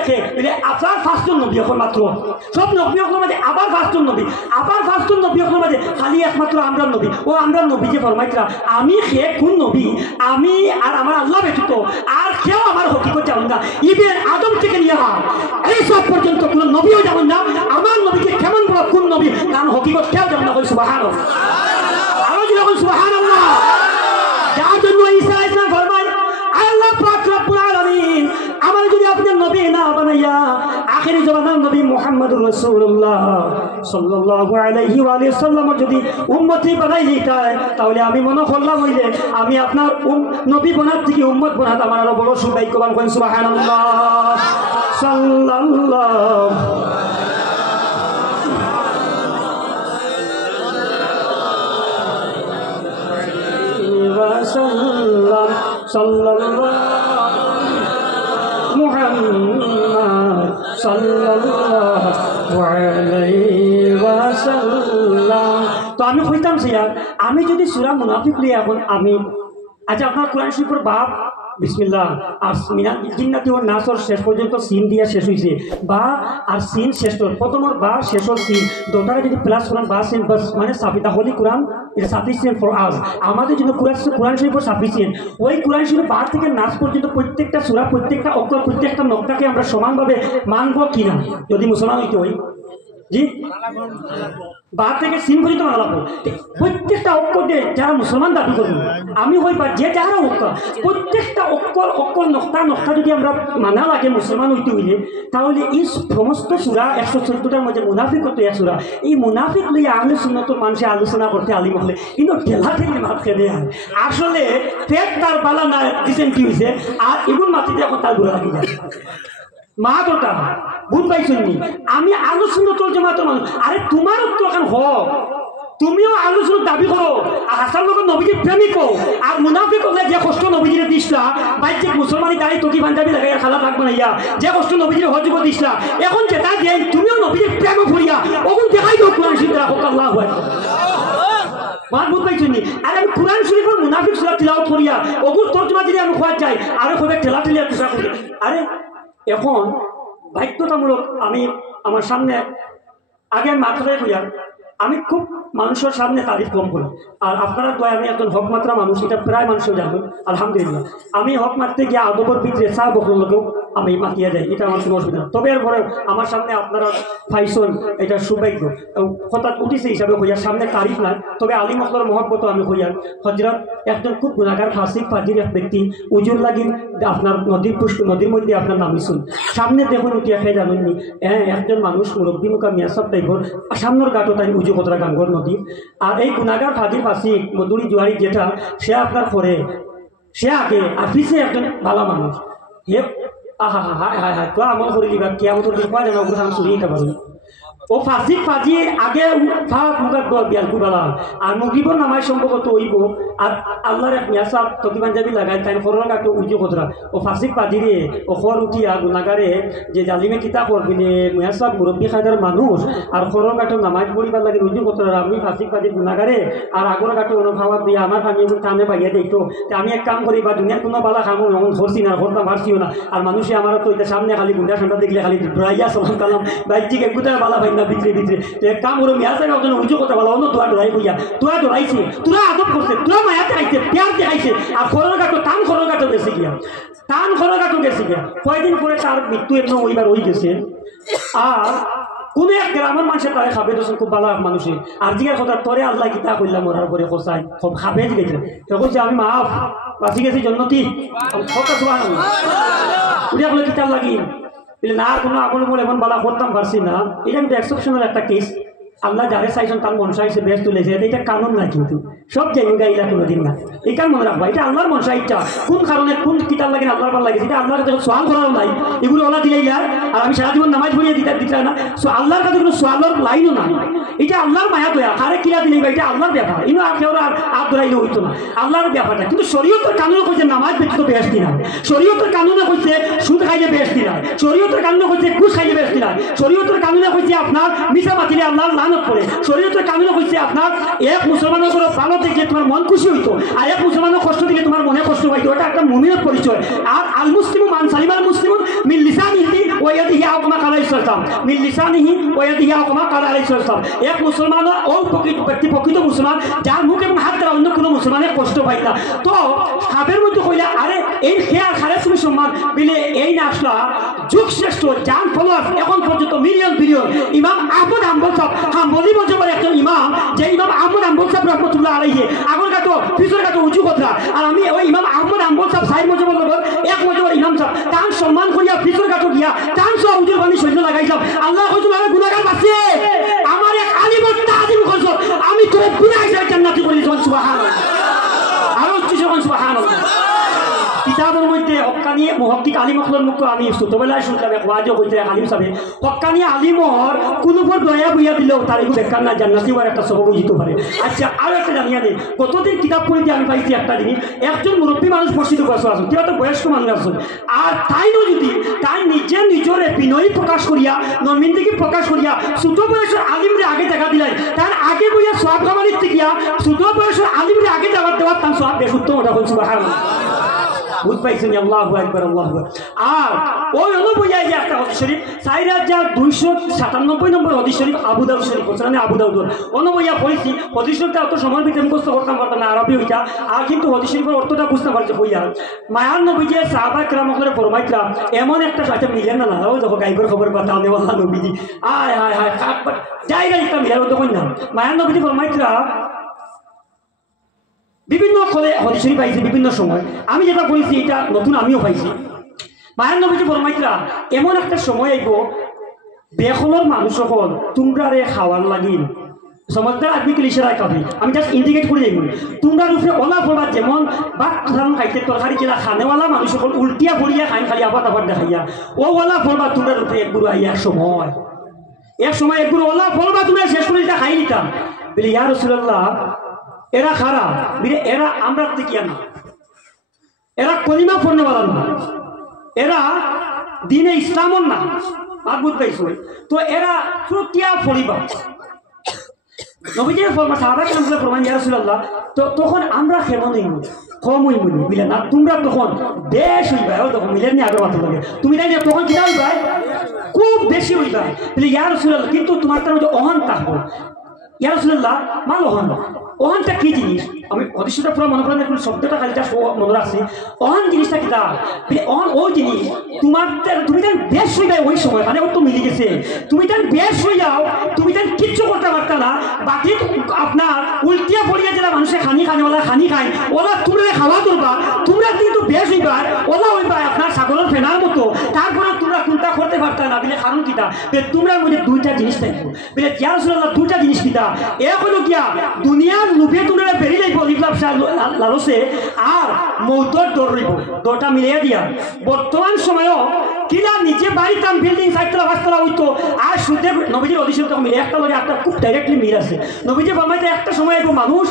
আপনার 5 জন নবী হল মাত্র সব নবী হল মাঝে আবার 5 জন নবী হল মাঝে খালি একমাত্র আমরা নবী ও আমরা নবী যে ফরমাইতরা আমি হে কোন নবী আমি আর আমার আল্লাহ ব্যতীত আর কেউ আমার হকিকত জানেন না ইবেন আদম থেকে নিয়ে এই সব পর্যন্ত কোন নবীও জানেন না আমার নবীকে কেমন বড় কোন নবী কারণ হকিকত কেউ জানেন না সুবহানাল্লাহ আরো যখন সুবহানাল্লাহ যার জন্য ঈসা ইসলাম ফরমান আল্লাহ পাক রব্বুল আলামিন আমার যদি আপনার নবী না বানাইয়া আখেরি জামানার নবী মুহাম্মদুর রাসূলুল্লাহ সাল্লাল্লাহু আলাইহি ওয়া সাল্লামের যদি উম্মতি বানাই দিতায় তাহলে আমি মনে করলাম হইলে আমি আপনার নবী বানার থেকে উম্মত বানাতে আমার আরো বড় সৌভাগ্যবান করেন সুবহানাল্লাহ সাল্লাল্লাহু সাল্লাল্লাহু মুহাম্মদ সাল্লাল্লাহু আলাইহি ওয়াসাল্লাম তো আমি কইতাম স্যার আমি যদি সূরা মুনাফিক লিয়ে এখন আমি আচ্ছা আপনার কোরআন শরীফের বাপ বিসমিল্লাহ আর জিন্নাতি ওর নাসর শেষ পর্যন্ত সিন দিয়া শেষ হয়েছে বা আর সিন শেষ প্রথমর বা শেষর সিন দুটারে যদি প্লাস করেন বা সিন বাস মানে সাফিতা হলি কোরআন এটা সাফিসিয়েন্ট ফর আস আমাদের জন্য কোরআন শরীফ সাফিসিয়েন্ট ওই কোরআন শরীফ বার থেকে নাচ পর্যন্ত প্রত্যেকটা সূরা প্রত্যেকটা অক্ষর প্রত্যেকটা নকটাকে আমরা সমানভাবে মানব কিনা যদি মুসলমান হইতে হই জি বার থেকে সিন পর্যন্ত মানা লাগবো প্রত্যেকটা অক্ষর দিয়ে যারা মুসলমান দাবি করবো আমি হই বা যে যারা অক্ষর প্রত্যেকটা অক্ষর নকটা যদি আমরা মানা লাগে মুসলমান হইতে হইলে তাহলে এই সমস্ত সূরা 114টার মধ্যে মুনাফিক হতো এক সূরা এই মুনাফিক লইয়া আহলে সুন্নাতের মানুষে আলোচনা করতে আলিম হলে কিন্তু ঠেলা থেকে মাপ খেলে আসলে পেট তার বালা না দিচ্ছেন কি হয়েছে আর এগুলো মাটিতে এখন তার ঘুরে লাগি যায় মা তোটা বুঝ পাইছনি আমি আলোচনা তোর জমা তো মানুষ আরে তোমারও তো এখন হোক তুমিও আলোচনার দাবি করো আর হাসান লোক নবীকে প্রেমিক আর মুনাফিক হলে যে কষ্ট নবীজিরে দিসলা বাইরে মুসলমানি দাঁড়ি তোকি পাঞ্জাবি লাগাই খালা থাকবো না ইয়া যে কষ্ট নবীজিরে হজব দিসলা এখন যেটা দিয়ে তুমিও নবীজির প্রেম করিয়া ওগুন দেখাই দাও কোরআন শরীফ রাখো আল্লাহ হয় মার বুঝ পাইছনি আর আমি কোরআন শরীফের মুনাফিক সূরা তিলাওয়াত করিয়া ওগুন তর্জমা যদি আমি খোয়া যাই আরো কবে ঠেলা ঠেলিয়া তুষা করি আরে এখন বাধ্যতামূলক আমি আমার সামনে আগে মাথায় কইয়া আমি খুব মানুষের সামনে তারিফ কম করি, আর আপনারা দয়া আমি একজন হক মাত্রা মানুষ, এটা প্রায় মানুষও জানেন আলহামদুলিল্লাহ। আমি হক মারতে গিয়ে আদবর ভিতরে চা বকলকেও আমি মাতিয়া যাই, এটা আমার কোনো অসুবিধা না। তবে এরপরে আমার সামনে আপনারা ফাইসন, এটা সৌভাগ্য হঠাৎ উঠিছে হিসাবে হইয়ার সামনে তারিফ নাই, তবে আলী মখলার মহব্বত আমি হইয়ার হজরত একজন খুব গুণাগার ফাসিক ফাজির এক ব্যক্তি উজুর লাগিন আপনার নদীর মধ্যে আপনার নামিছুন, সামনে দেখুন উঠিয়া খেয়ে জানেননি একজন মানুষ মুরব্বী মুখা মিয়াসব টাইপর সামনের গাটো তাই উজু কতরা গাঙ্গর নদী। আর এই গুণাগার ফাজির ফাসিক মধুরী জুয়ারি যেটা সে আপনার পরে সে আগে আফিসে একজন ভালো মানুষ হে আহা হা হায় হায় হায় তো আমল করে দিবা কি আমল দেখবা যেন ওগুলো আমি চুরিয়ে পারো ও ফাঁসি ফাঁজি আগে বিয়ালকুবালা আর মুগিবর নামায় সম্ভবত হইব। আর আল্লাহর এক মিয়াসাব তকি পাঞ্জাবি লাগাই তাই খরর গাটো উজু কতরা ও ফাঁসি ফাঁজিরে ও খর উঠিয়া গুণাগারে যে জালিমে কিতা করবিনে মিয়াসাব মুরব্বী খাইদার মানুষ আর খরর গাটো নামাজ পড়িবার লাগে উজু কতরা আমি ফাঁসি ফাঁজি গুণাগারে আর আগর গাটো অনুভাব দিয়ে আমার আমি টানে পাইয়া দিত আমি এক কাম করি বা দুনিয়ার কোনো বালা খামো এমন ধরছি না হরতাম পারছিও না। আর মানুষে আমার তো এটা সামনে খালি গুন্ডা সান্ডা দেখলে খালি ড্রাইয়া সালাম কালাম বাইজিকে গুটা বালা ভাই না ভিতরে ভিতরে কাম ওর মিয়াছে একজন উঁচু কথা বলা অন্য তোরা ডরাই বইয়া তোরা ডরাইছে তোরা আদব করছে তোরা মায়াতে খাইছে পেয়ার দেখাইছে আর খরর গাটো টান খরর গাটো গেছে গিয়া টান খরর গাটো গেছে গিয়া কয়েকদিন পরে তার মৃত্যু এমন ওইবার ওই গেছে। আর কোনো এক গ্রামের মানুষের তারা খাবে তো খুব ভালো মানুষের আর জিজ্ঞাসা কথা তোরে আল্লাহ গীতা করলাম মরার পরে কোথায় সব খাবে গেছে তখন আমি মাফ বাঁচি গেছি জন্নতি উঠে বলে কিতাব লাগি না কোনো আগল বলে এমন বলা করতাম পারছি না। এটা কিন্তু এক্সেপশনাল একটা কেস, আল্লাহ যারে চাইছেন তার মনসা হিসেবে বেশ তুলেছে, এটা কানুন না কিন্তু সব জায়গায় ইলা কোনোদিন না। এই কারণ মনে রাখবা এটা আল্লাহর মনসা ইচ্ছা কোন কারণে কোন কিতাব লাগে আল্লাহর ভালো লাগে এটা আল্লাহর কাছে সোয়াল করার নাই, এগুলো ওলা দিলে ইলার আর আমি সারা জীবন নামাজ পড়িয়ে দিতে না আল্লাহর কাছে কোনো সোয়ালের লাইনও নাই। এটা আল্লাহর মায়া দয়া কারে কিরা দিলে এটা আল্লাহর ব্যাপার, ইনো আর কেউ আর ধরাইলে হইতো না আল্লাহর ব্যাপারটা। কিন্তু শরীয়তের কানুনে কইছে নামাজ ব্যতীত বেহেশতি না, শরীয়তের কানুনে কইছে সুদ খাইলে বেহেশতি না, শরীয়তের কানুনে কইছে ঘুষ খাইলে বেহেশতি না, শরীয়তের কানুনে কইছে আপনার মিছা মাতিলে আল্লাহর লানত পড়ে, শরীয়তের কানুনে কইছে আপনার এক মুসলমানের উপর ভালো দেখলে তোমার মন খুশি হইতো আর এক মুসলমানের কষ্ট দিলে তোমার মনে কষ্ট পাইতো, ওটা একটা মুমিনের পরিচয়। আর আল মুসলিমু মান সালিমাল মুসলিমুন মিন লিসানিহি ওয়া ইয়াদিহি আও কামা ক্বালা আলাইহিস সালাম মিন লিসানিহি ওয়া ইয়াদিহি আও কামা ক্বালা আলাইহিস সালাম। এক মুসলমান ও প্রকৃত মুসলমান যার মুখ এবং হাত দ্বারা অন্য কোনো মুসলমানের কষ্ট পাই না। তো সাবের মধ্যে কইলা আরে এই খেয়াল খারেস মুসলমান বিলে এই না আসলা যুগ শ্রেষ্ঠ জান ফলোয়ার এখন পর্যন্ত মিলিয়ন বিলিয়ন ইমাম আহমদ হাম্বল সাহেব হাম্বলি মজহবের একজন ইমাম, যে ইমাম আহমদ হাম্বল সাহেব রহমতুল্লাহ আলাইহি আগর গাতো পিছর গাতো উঁচু কথা। আর আমি ওই ইমাম আহমদ হাম্বল সাহেব সাইড মজহবের লোক এক মজহবের ইমাম সাহেব তান সম্মান করিয়া পিছর গাতো গিয়া তান সব উজুর বাণী সহ্য লাগাইলাম। আল্লাহ কইছিল আমি গুনাহগার বাঁচিয়ে আমার এক আলিমত তাজিম করছ আমি তোর গুনাহ হিসেবে জান্নাতি করে দিলাম সুবহানাল্লাহ আরো উচ্চ সুবহানাল্লাহ। কিতাবের মধ্যে হক্কানি মুহাক্কিক আলিম আখলার মুখ আমি ছোটবেলায় শুনলাম এক ওয়াজও কইতে আলিম সাহেব হক্কানি আলিমর কোন উপর দয়া বইয়া দিলেও তার এগুলো বেকার না জান্নাতি হওয়ার একটা সবব বুঝিতে পারে। আচ্ছা আরো একটা জানিয়া দেয় কতদিন কিতাব পড়িতে আমি পাইছি একটা জিনিস একজন মুরব্বী মানুষ পরিচিত বয়স আসুন কেউ তো বয়স্ক মানুষ আসুন আর তাইও যদি তাই নিজরে বিনয়ী প্রকাশ করিয়া নর্মিন্দিকে প্রকাশ করিয়া ছোট বয়সের আলিমরে আগে দেখা দিলাই তার আগে বইয়া সব কামানির থেকে ছোট বয়সের আলিমরে আগে যাওয়ার দেওয়ার তার সব বেশ উত্তম ওটা বলছি সুবহানাল্লাহ বুঝ পাইছেন আল্লাহু আকবার আল্লাহু আকবার। আর ওই অনুযায়ী যে একটা হাদিস শরীফ 4297 নম্বর হাদিস শরীফ আবু দাউদ শরীফ কোরআনে আবু দাউদ অনুযায়ী পড়েছি হাদিস শরীফটা অত সময় ভিতরে মুখস্থ করতাম না আরবি হইতা আর কিন্তু হাদিস শরীফের অর্থটা বুঝতে পারছে হইয়া মায়ার নবীজি সাহাবা کرام করে ফরমাইতরা এমন একটা সাথে মিলেন না ও যখন গাইবের খবর কথা আল্লাহ নবীজি আয় হায় হায় জায়গা একটা মিলার তখন না মায়ার নবীজি ফরমাইতরা বিভিন্ন হাদিস শরীফ পাইছি বিভিন্ন সময় আমি যেটা বলেছি এটা নতুন আমিও পাইছি। মায়ের নবীজি ফরমাইতরা এমন একটা সময় আইব বেখলর মানুষ সকল তোমরা রে খাওয়ার লাগিন সমঝদার আদমি কে ইশারা করি আমি জাস্ট ইন্ডিকেট করে যাইব তোমরা রূপে ওলা পড়বা যেমন ভাত খান খাইতে তরকারি যেটা খানেওয়ালা মানুষ সকল উল্টিয়া পড়িয়া খাই খালি আবার আবার দেখাইয়া ও ওলা পড়বা তোমরা রূপে একগুলো আইয়া এক সময় একগুলো ওলা পড়বা তোমরা শেষ করে এটা খাই নিতাম বলে ইয়া রাসূলুল্লাহ এরা খারাপ এরা আমরা দেখিয়া না এরা কলিমা পড়নেওয়ালা না এরা দিনে ইসলামর না বুঝ পাইছো তো এরা প্রতিয়া পড়িবা নবীজি ফরমা সাহাবা কেরাম ফরমান ইয়া রাসূলুল্লাহ তো তখন আমরা কেমন হইব কম হইব বুঝলে না তোমরা তখন বেশ হইবা ও তখন মিলেন নি আগের মাত্র লাগে তুমি তাই তখন কি হইবা খুব বেশি হইবা বলে ইয়া রাসূলুল্লাহ কিন্তু তোমার তার মধ্যে অহং থাকবো ইয়া রাসূলুল্লাহ মাল ওহানটা কি জিনিস আমি অদৃশ্যটা পুরো মনে করেন এখন শব্দটা খালিটা মনে রাখছি ওহান জিনিসটা কি তা ওহান ওই জিনিস তোমার তুমি তার বেশ হয়ে যায় ওই সময় মানে ও তো মিলে গেছে তুমি তার বেশ হয়ে যাও তুমি তার কিচ্ছু করতে পারতা না বাকি আপনার উল্টিয়া পড়িয়া যারা মানুষের খানি ওলা খানি খায় ওলা তোমরা খাওয়া তুলবা তোমরা কিন্তু বেশ হইবার ওলা হইবা আপনার ছাগলের ফেনার মতো তারপরে তোমরা কোনটা করতে পারতা না বলে কারণ কিটা তোমরা মধ্যে দুইটা জিনিস থাকবো বলে ইয়া রাসূলুল্লাহ দুইটা জিনিস কিটা এক হলো কিয়া দুনিয়ার লোভে তোমরা বেরিয়ে যাইব লিখলাপসা লালসে আর মৌতর ডর রইব ডরটা মিলিয়ে দিয়া বর্তমান সময়ও কিনা নিচে বাড়িতাম বিল্ডিং 4তলা 5তলা হইতো আর সুদে নবীজির অধিশন তখন মিলে একটা লগে একটা খুব ডাইরেক্টলি মিল আছে নবীজি বামাইতে একটা সময় একটু মানুষ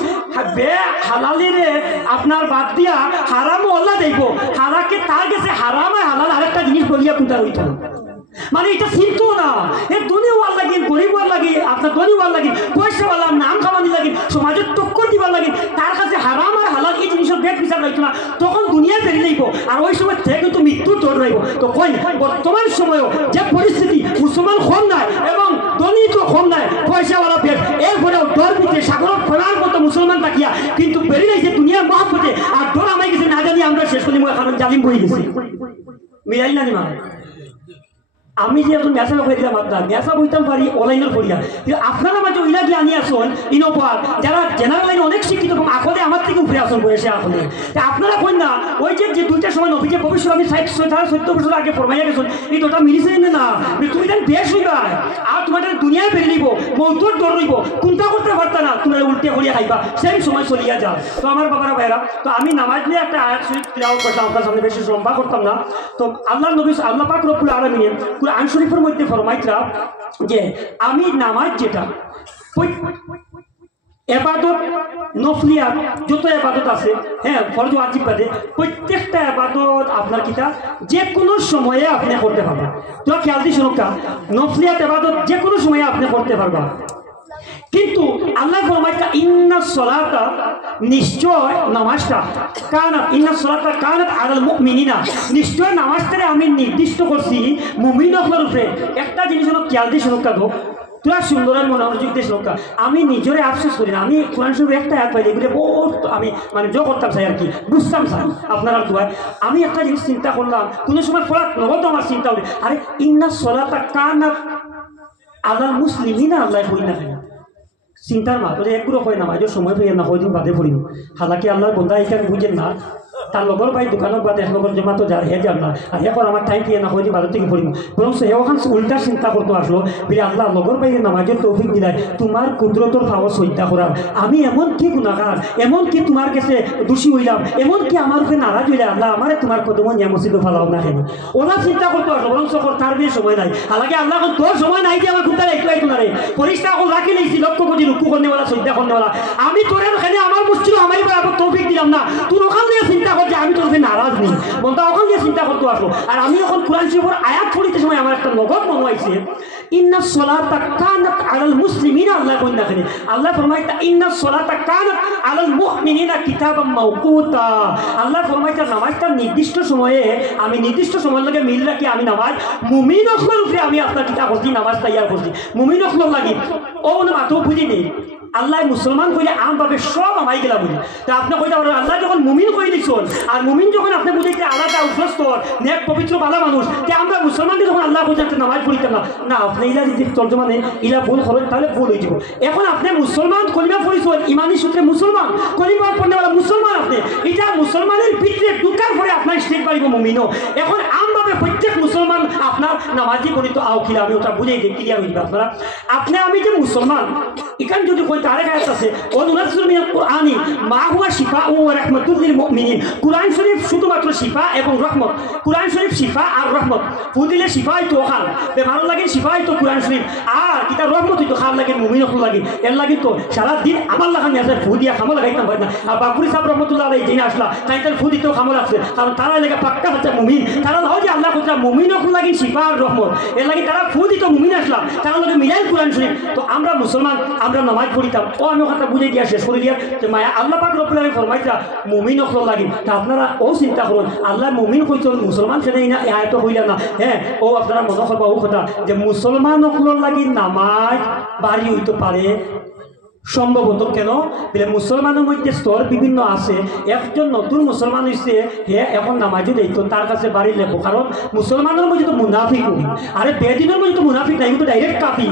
বে হালালিরে আপনার বাদ দিয়া হারামও আল্লাহ দেখবো হারাকে তার কাছে হারাম আর হালাল আরেকটা জিনিস বলিয়া কোনটা হইতো মানে এটা চিনতো না এর ধনীওয়াল লাগে গরিবওয়াল লাগে আপনার ধনীওয়াল লাগে পয়সাওয়ালার নাম খাওয়ানি লাগে সমাজের টক্কর দিবার লাগে তার কাছে হারাম আর হালাল এই জিনিসের বেগ বিচার লাগতো না তখন দুনিয়া বেরিয়ে যাইব আর ওই সময় থেকে কিন্তু মৃত্যুর দৌড় রইব তো কই বর্তমান সময়ও যে পরিস্থিতি মুসলমান কম নাই এবং ধনী তো কম নাই পয়সাওয়ালা বেগ এরপরেও ডর পিছিয়ে সাগর ফেরার মতো মুসলমান তাকিয়া কিন্তু বেরিয়ে যাইছে দুনিয়ার মহাপতে আর ডর আমায় গেছে না জানি আমরা শেষ করি কারণ জালিম বই গেছি মিলাই না নিমা আমি যে এখন মেসা বই দিলাম আপনার মেসা বইতাম পারি অনলাইনের পড়িয়া কিন্তু আপনারা মাঝে ওইলা গিয়ে আনি আসুন ইনোপার যারা জেনারেল লাইনে অনেক শিক্ষিত এবং আকলে আমার থেকে উপরে আসুন বয়সে আকলে আপনারা কই না ওই যে দুইটার সময় নবী যে ভবিষ্যৎ আমি 60-70 বছর আগে ফরমাইয়া গেছেন এই দুটা মিলিছে না তুমি তাই বেশ হইবা আর তোমার দুনিয়ায় বেরিয়ে নিব মৌতর ডর রইব কোনটা করতে পারতা না তোমরা উল্টে করিয়া খাইবা সেই সময় চলিয়া যাও তো আমার বাবারা ভাইরা তো আমি নামাজ নিয়ে একটা আয়াত শরীফ তিলাওয়াত করতাম আপনার সামনে বেশি লম্বা করতাম না তো আল্লাহ নবী আল্লাহ পাক রব্বুল আলামিন কুরআন শরীফের মধ্যে ফরমাইতরা যে আমি নামাজ যেটা এবাদত নফলিয়া যত এবাদত আছে হ্যাঁ ফরজ ওয়াজিব বাদে প্রত্যেকটা এবাদত আপনার কিটা যে কোনো সময়ে আপনি করতে পারবেন তো খেয়াল দিয়ে শুনুকা নফলিয়াত এবাদত যে কোনো সময়ে আপনি করতে পারবেন কিন্তু আল্লাহ ফরমাইতা ইন্না সলাতা নিশ্চয় নামাজটা কানাত ইন্না সলাতা কানাত আলাল মুমিনিনা নিশ্চয় নামাজটারে আমি নির্দিষ্ট করছি মুমিনদের উপরে একটা জিনিস হলো খেয়াল দিয়ে শুনুকা গো তোরা সুন্দরের মনোযোগ দিয়ে শুনুকা আমি নিজেরে আফসোস করি না আমি কোরআন শরীফে একটা আয়াত পাই এগুলো বহুত আমি মানে যোগ করতাম চাই আর কি বুঝতাম চাই আপনারা তোমার আমি একটা জিনিস চিন্তা করলাম কোনো সময় পড়া নগদ আমার চিন্তা হলে আরে ইন্না সলাতা কানাত আলাল মুসলিমিনা আল্লাহ কই না কেন চিন্তার মাত্রে একগুলো হয় না মাঝে সময় পেয়ে না কয়দিন বাদে পড়িব হালাকি আল্লাহর বন্ধা এখানে বুঝেন না তার লগর ভাই দোকানের বাদে এক লগর জমা তো যার হে যান না আর এখন আমার টাইম পেয়ে না কয়দিন বাদে থেকে পড়িব বরং সে ওখান উল্টা চিন্তা করতে আসলো বলে আল্লাহ লগর ভাই নামাজের তৌফিক দিলাই তোমার কুদরতর পাওয়ার শ্রদ্ধা করার আমি এমন কি গুণাগার এমন কি তোমার কাছে দোষী হইলাম এমন কি আমার উপরে নারাজ হইলে আল্লাহ আমারে তোমার কদম নিয়ামসিদ ফালাও না কেন ওরা চিন্তা করতে আসলো বরং সকল তার বিয়ে সময় নাই হালাকি আল্লাহ এখন তোর সময় নাই যে আমার খুব তারা একটু একটু না রে পরিষ্কার এখন রাখি নিয়েছি লক্ষ্য কোটি রুকু করনেওয়ালা শ্রদ্ধা করনেওয়ালা আমি তোর এখানে আমার মুশকিল আমারই বরাবর তৌফিক দিলাম না তুই ওখান দিয়ে চিন্তা করছে আমি তোর নারাজ নেই বলতে ওখান দিয়ে চিন্তা করতে আসলো আর আমি যখন কুরআন শরীফের আয়াত পড়িতে সময় আমার একটা নগদ মনে হয়েছে ইন্না সলাতা কানাত আলাল মুসলিমিনা আল্লাহ কই না কেন আল্লাহ ফরমাইতা ইন্না সলাতা কানাত আলাল মুমিনিনা কিতাবাম মাওকুতা আল্লাহ ফরমাইতা নামাজটা নির্দিষ্ট সময়ে আমি নির্দিষ্ট সময়ের লগে মিল রাখি আমি নামাজ মুমিনদের উপরে আমি আপনার কিতাব করছি নামাজ তৈয়ার করছি মুমিনদের লাগি ও না মাত্র বুঝি নেই আল্লাহ মুসলমান কইলে আমভাবে সব আমাই গেলা বুঝি তা আপনি কইতে পারেন আল্লাহ যখন মুমিন কই দিচ্ছেন আর মুমিন যখন আপনি বুঝাইতে আলাদা উৎসস্তর নেক পবিত্র ভালো মানুষ যে আমরা মুসলমানকে যখন আল্লাহ বুঝাতে নামাজ পড়িতাম না না আপনি ইলা যদি তর্জমা নেন ইলা ভুল করেন তাহলে ভুল হয়ে যাব এখন আপনি মুসলমান কলিমা পড়িছেন ইমানি সূত্রে মুসলমান কলিমা পড়নেওয়ালা মুসলমান আপনি এটা মুসলমানের ভিতরে ঢুকার পরে আপনার স্টেট পারিব মুমিনও এখন আমভাবে প্রত্যেক মুসলমান আপনার নামাজি গণিত আউকিলা আমি ওটা বুঝাই দিই ক্লিয়ার হইবে আপনারা আপনি আমি যে মুসলমান এখানে যদি কই তারে আয়াত আছে অনুনাসিরু মিনাল কুরআনি মা হুয়া শিফাউ ওয়া রাহমাতুল লিল মুমিনিন কুরআন শরীফ শুধুমাত্র শিফা এবং রহমত কুরআন শরীফ শিফা আর রহমত ফুদিলে শিফাই তো খান বেমার লাগে শিফাই তো কুরআন শরীফ আর কিতা রহমত তো খান লাগে মুমিনক লাগে এর লাগে তো সারা দিন আমার লাগানি আছে ফুদিয়া খামো লাগাইতাম পারি না আর বাকুরি সাহেব রহমাতুল্লাহ আলাইহি দিন আসলা তাইতার ফুদি তো খামো লাগছে কারণ তারা লাগে পাক্কা হচ্ছে মুমিন তারা হয় যে আল্লাহ কথা মুমিনক লাগে শিফা আর রহমত এর লাগে তারা ফুদি তো মুমিন আসলা তারা লাগে মিলাই কুরআন শরীফ তো আমরা মুসলমান আমরা নামাজ পড়িতাম ও আমি কথা বুঝে দিয়া শেষ করে দিয়া যে মায়া আল্লাহ পাক রব্বুল আলামিন ফরমাইতা মুমিন হল লাগি তা আপনারা ও চিন্তা করুন আল্লাহ মুমিন কইছেন মুসলমান সেটাই না আয়াত হইলা না হ্যাঁ ও আপনারা মনে করবা ও কথা যে মুসলমান হল লাগি নামাজ বাড়ি হইতে পারে সম্ভবত কেন বলে মুসলমানের মধ্যে স্তর বিভিন্ন আছে। একজন নতুন মুসলমান হয়েছে, হে এখন নামাজও দিত, তার কাছে বাড়ি লেখো, কারণ মুসলমানের মধ্যে তো মুনাফিক, আরে বেদিনের মধ্যে তো মুনাফিক নাই, এগুলো ডাইরেক্ট কাফি।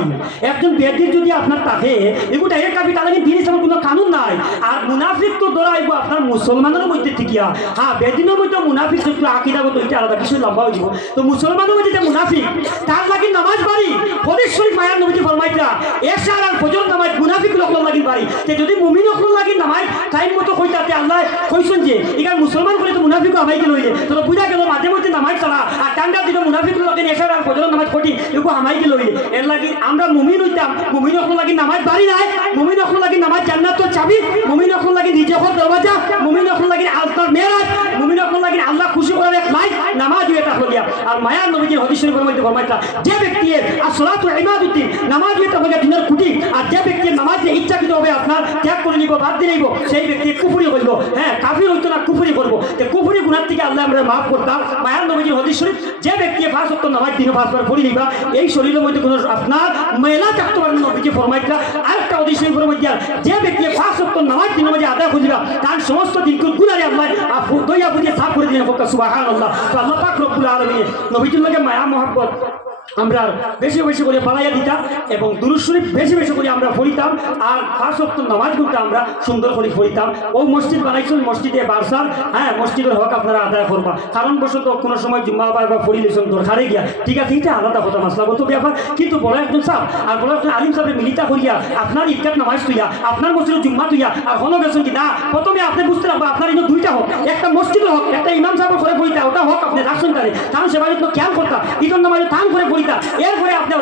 একজন বেদির যদি আপনার থাকে এগুলো ডাইরেক্ট কাফি, তাহলে দিন হিসাবে কোনো কানুন নাই। আর মুনাফিক তো ধরাইব আপনার মুসলমানের মধ্যে ঠিকিয়া, হ্যাঁ বেদিনের মধ্যে মুনাফিক একটু আকিদাগত এটা আলাদা কিছু লম্বা হয়ে যাব। তো মুসলমানের মধ্যে যে মুনাফিক তার লাগি নামাজ বাড়ি হদিস শরীফ মায়ার নবীজি ফরমাইতা এশার আর ফজর নামাজ মুনাফিক লোক লাগি বাড়ি। তে যদি মুমিন লোক লাগি নামাজ টাইম মতো কইতাতে আল্লাহ কইছেন যে এখানে মুসলমান করে তো মুনাফিক আমাইকে লইলে, তো বুঝা গেল মাঝে মধ্যে নামাজ ছাড়া আর টান্ডা দিকে মুনাফিক লাগে এশার আর ফজর নামাজ পড়ি এগুলো আমাইকে লইলে। এর লাগি আমরা মুমিন হইতাম, মুমিন লোক লাগি নামাজ বাড়ি নাই, মুমিন লোক লাগি নামাজ জান্নাতের চাবি, মুমিন লোক লাগি রিজিকের দরওয়াজা, মুমিন লোক লাগি আল্লাহর মেরাজ, মুমিন লোক লাগি আল্লাহ খুশি করার এক লাইক নামাজ এটা হলিয়া। আর মায়ার নবীজির হাদিস শরীফের মধ্যে ফরমাইতা যে ব্যক্তি আসসালাতু ইবাদতুদ্দিন নামাজ এটা হলিয়া দিনের খুঁটি, আর যে ব্যক্তি নামাজ ইচ্ছাকৃত হবে আপনার ত্যাগ করে নিব বাদ দিয়ে নিব সেই ব্যক্তি কুফরি হইব, হ্যাঁ কাফির হইতো না কুফরি করবো। তো কুফরি গুনার থেকে আল্লাহ আমরা মাফ করতাম। মায়ার নবীজির হাদিস শরীফ যে ব্যক্তি 5 ওয়াক্ত নামাজ দিনে 5 বার পড়ি নিবা এই শরীরের মধ্যে কোনো আপনার মেলা থাকতে পারেন নবীজি ফরমাইতা। আরেকটা হাদিস শরীফের মধ্যে যে ব্যক্তি 5 ওয়াক্ত নামাজ দিনের মধ্যে আদায় করিবা তার সমস্ত দিনকুল গুনারে আল্লাহ দইয়া বুঝিয়ে সাফ করে দিলেন। সুবহানাল্লাহ। তো আল্লাহ পাক রব্বুল আলামিন নবীজির লগে মায়া মহব্বত আমরা বেশি বেশি করে বাড়াইয়া দিতাম এবং দুরূদ শরীফ বেশি বেশি করে আমরা পড়িতাম। আর 5 ওয়াক্ত নামাজগুলো আমরা সুন্দর করে পড়িতাম। ও মসজিদ বানাইছেন মসজিদে বারসাল, হ্যাঁ মসজিদের হক আপনারা আদায় করবা। কারণ বশত কোনো সময় জুম্মা বা পড়ি লেছেন দরকারে গিয়া, ঠিক আছে এটা আলাদা কথা মাসলাগত ব্যাপার। কিন্তু বড় একজন সাহেব আর বড় একজন আলিম সাহেবের মিলিতা করিয়া আপনার ঈদগাহ নামাজ তুইয়া আপনার মসজিদের জুম্মা তুইয়া আর হলো গেছেন কি না, প্রথমে আপনি বুঝতে পারবো আপনার এই দুইটা হক, একটা মসজিদের হক, একটা ইমাম সাহেবের করে পড়িতা ওটা হক আপনি রাখছেন তারে, কারণ সেবার তো খেয়াল করতাম ঈদের নামাজ থাম করে পড়িতা। এরপরে আপনি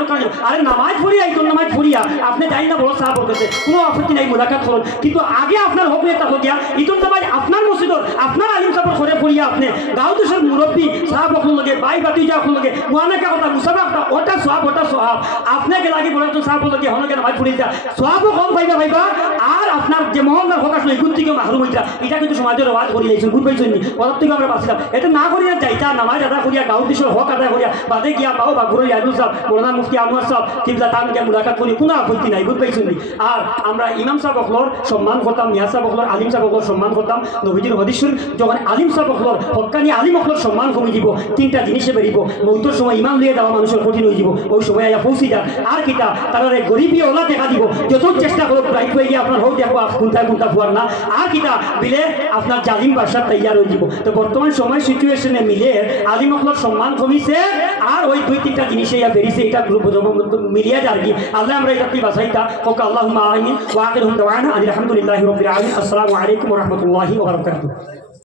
আরে নামাজ পড়িয়া ঈদের নামাজ পড়িয়া আপনি যাই না বড় সাহেব করতেছে কোনো আপত্তি নাই, মোলাকাত করুন। কিন্তু আগে আপনার হক এটা হকিয়া ঈদের নামাজ আপনার মসজিদর আপনার আলিম সাহেবের করে পড়িয়া আপনি গাঁও দেশের মুরব্বী সাহেব হকুন লগে বাই বাতিজা হকুন লগে মহানাকা কথা মুসাফা ওটা সোহাব ওটা সোহাব আপনাকে লাগে বড় একজন সাহেব লগে হনকে নামাজ পড়িয়া সোহাবও কম পাইবা ভাইবা। আর আপনার যে মহল্লার হক আসলে এগুন থেকে মাহরুম হইতা এটা কিন্তু সমাজের আওয়াজ করি লাইছেন বুঝ পাইছেন নি, ওদের থেকে আমরা বাঁচিলাম। এটা না করিয়া যাইতা নামাজ আদা করিয়া গাঁও দেশের হক আদায় করিয়া বাদে গিয়া পাও বা গুরু ইয়াদুল সাহেব মৌলানা মুফতি আনোয়ার সাহেব কিবলা তানকে মুলাকাত করি কোনো আপত্তি নাই বুঝ পাইছেন নি। আর আমরা ইমাম সাহেব হকলর সম্মান করতাম, মিয়া সাহেব হকলর আলিম সাহেব হকলর সম্মান করতাম। নবীজির হাদিস শরীফ যখন আলিম সাহেব হকলর হক্কানি আলিম হকলর সম্মান কমে দিব তিনটা জিনিসে বেরিব। মৌতর সময় ইমান লিয়ে দেওয়া মানুষের কঠিন হয়ে যাব, ওই সময় আয়া পৌঁছি যান। আর কিতা তারা গরিবী ওলা দেখা দিব, যত চেষ্টা করো প্রাইট হয়ে গিয়ে আপনার হোক দেখো কোনটায় কোনটা ফুয়ার না। আর কিতা বিলে আপনার জালিম বাসার তৈয়ার হয়ে যাব। তো বর্তমান সময় সিচুয়েশনে মিলে আলিম হকলর সম্মান কমিছে আর ওই 2-3টা জিনিসে ইয়া বেরিয়েছে, এটা মিলিয়ে যার কি আল্লাহ আমরা এটা বাসাইতা হোক। আল্লাহুম্মা আমিন ওয়া আখিরুহু দাওয়ানা আলহামদুলিল্লাহি রাব্বিল আলামিন। আসসালামু আলাইকুম ওয়া রাহমাতুল্লাহি ওয়া বারাকাতুহু।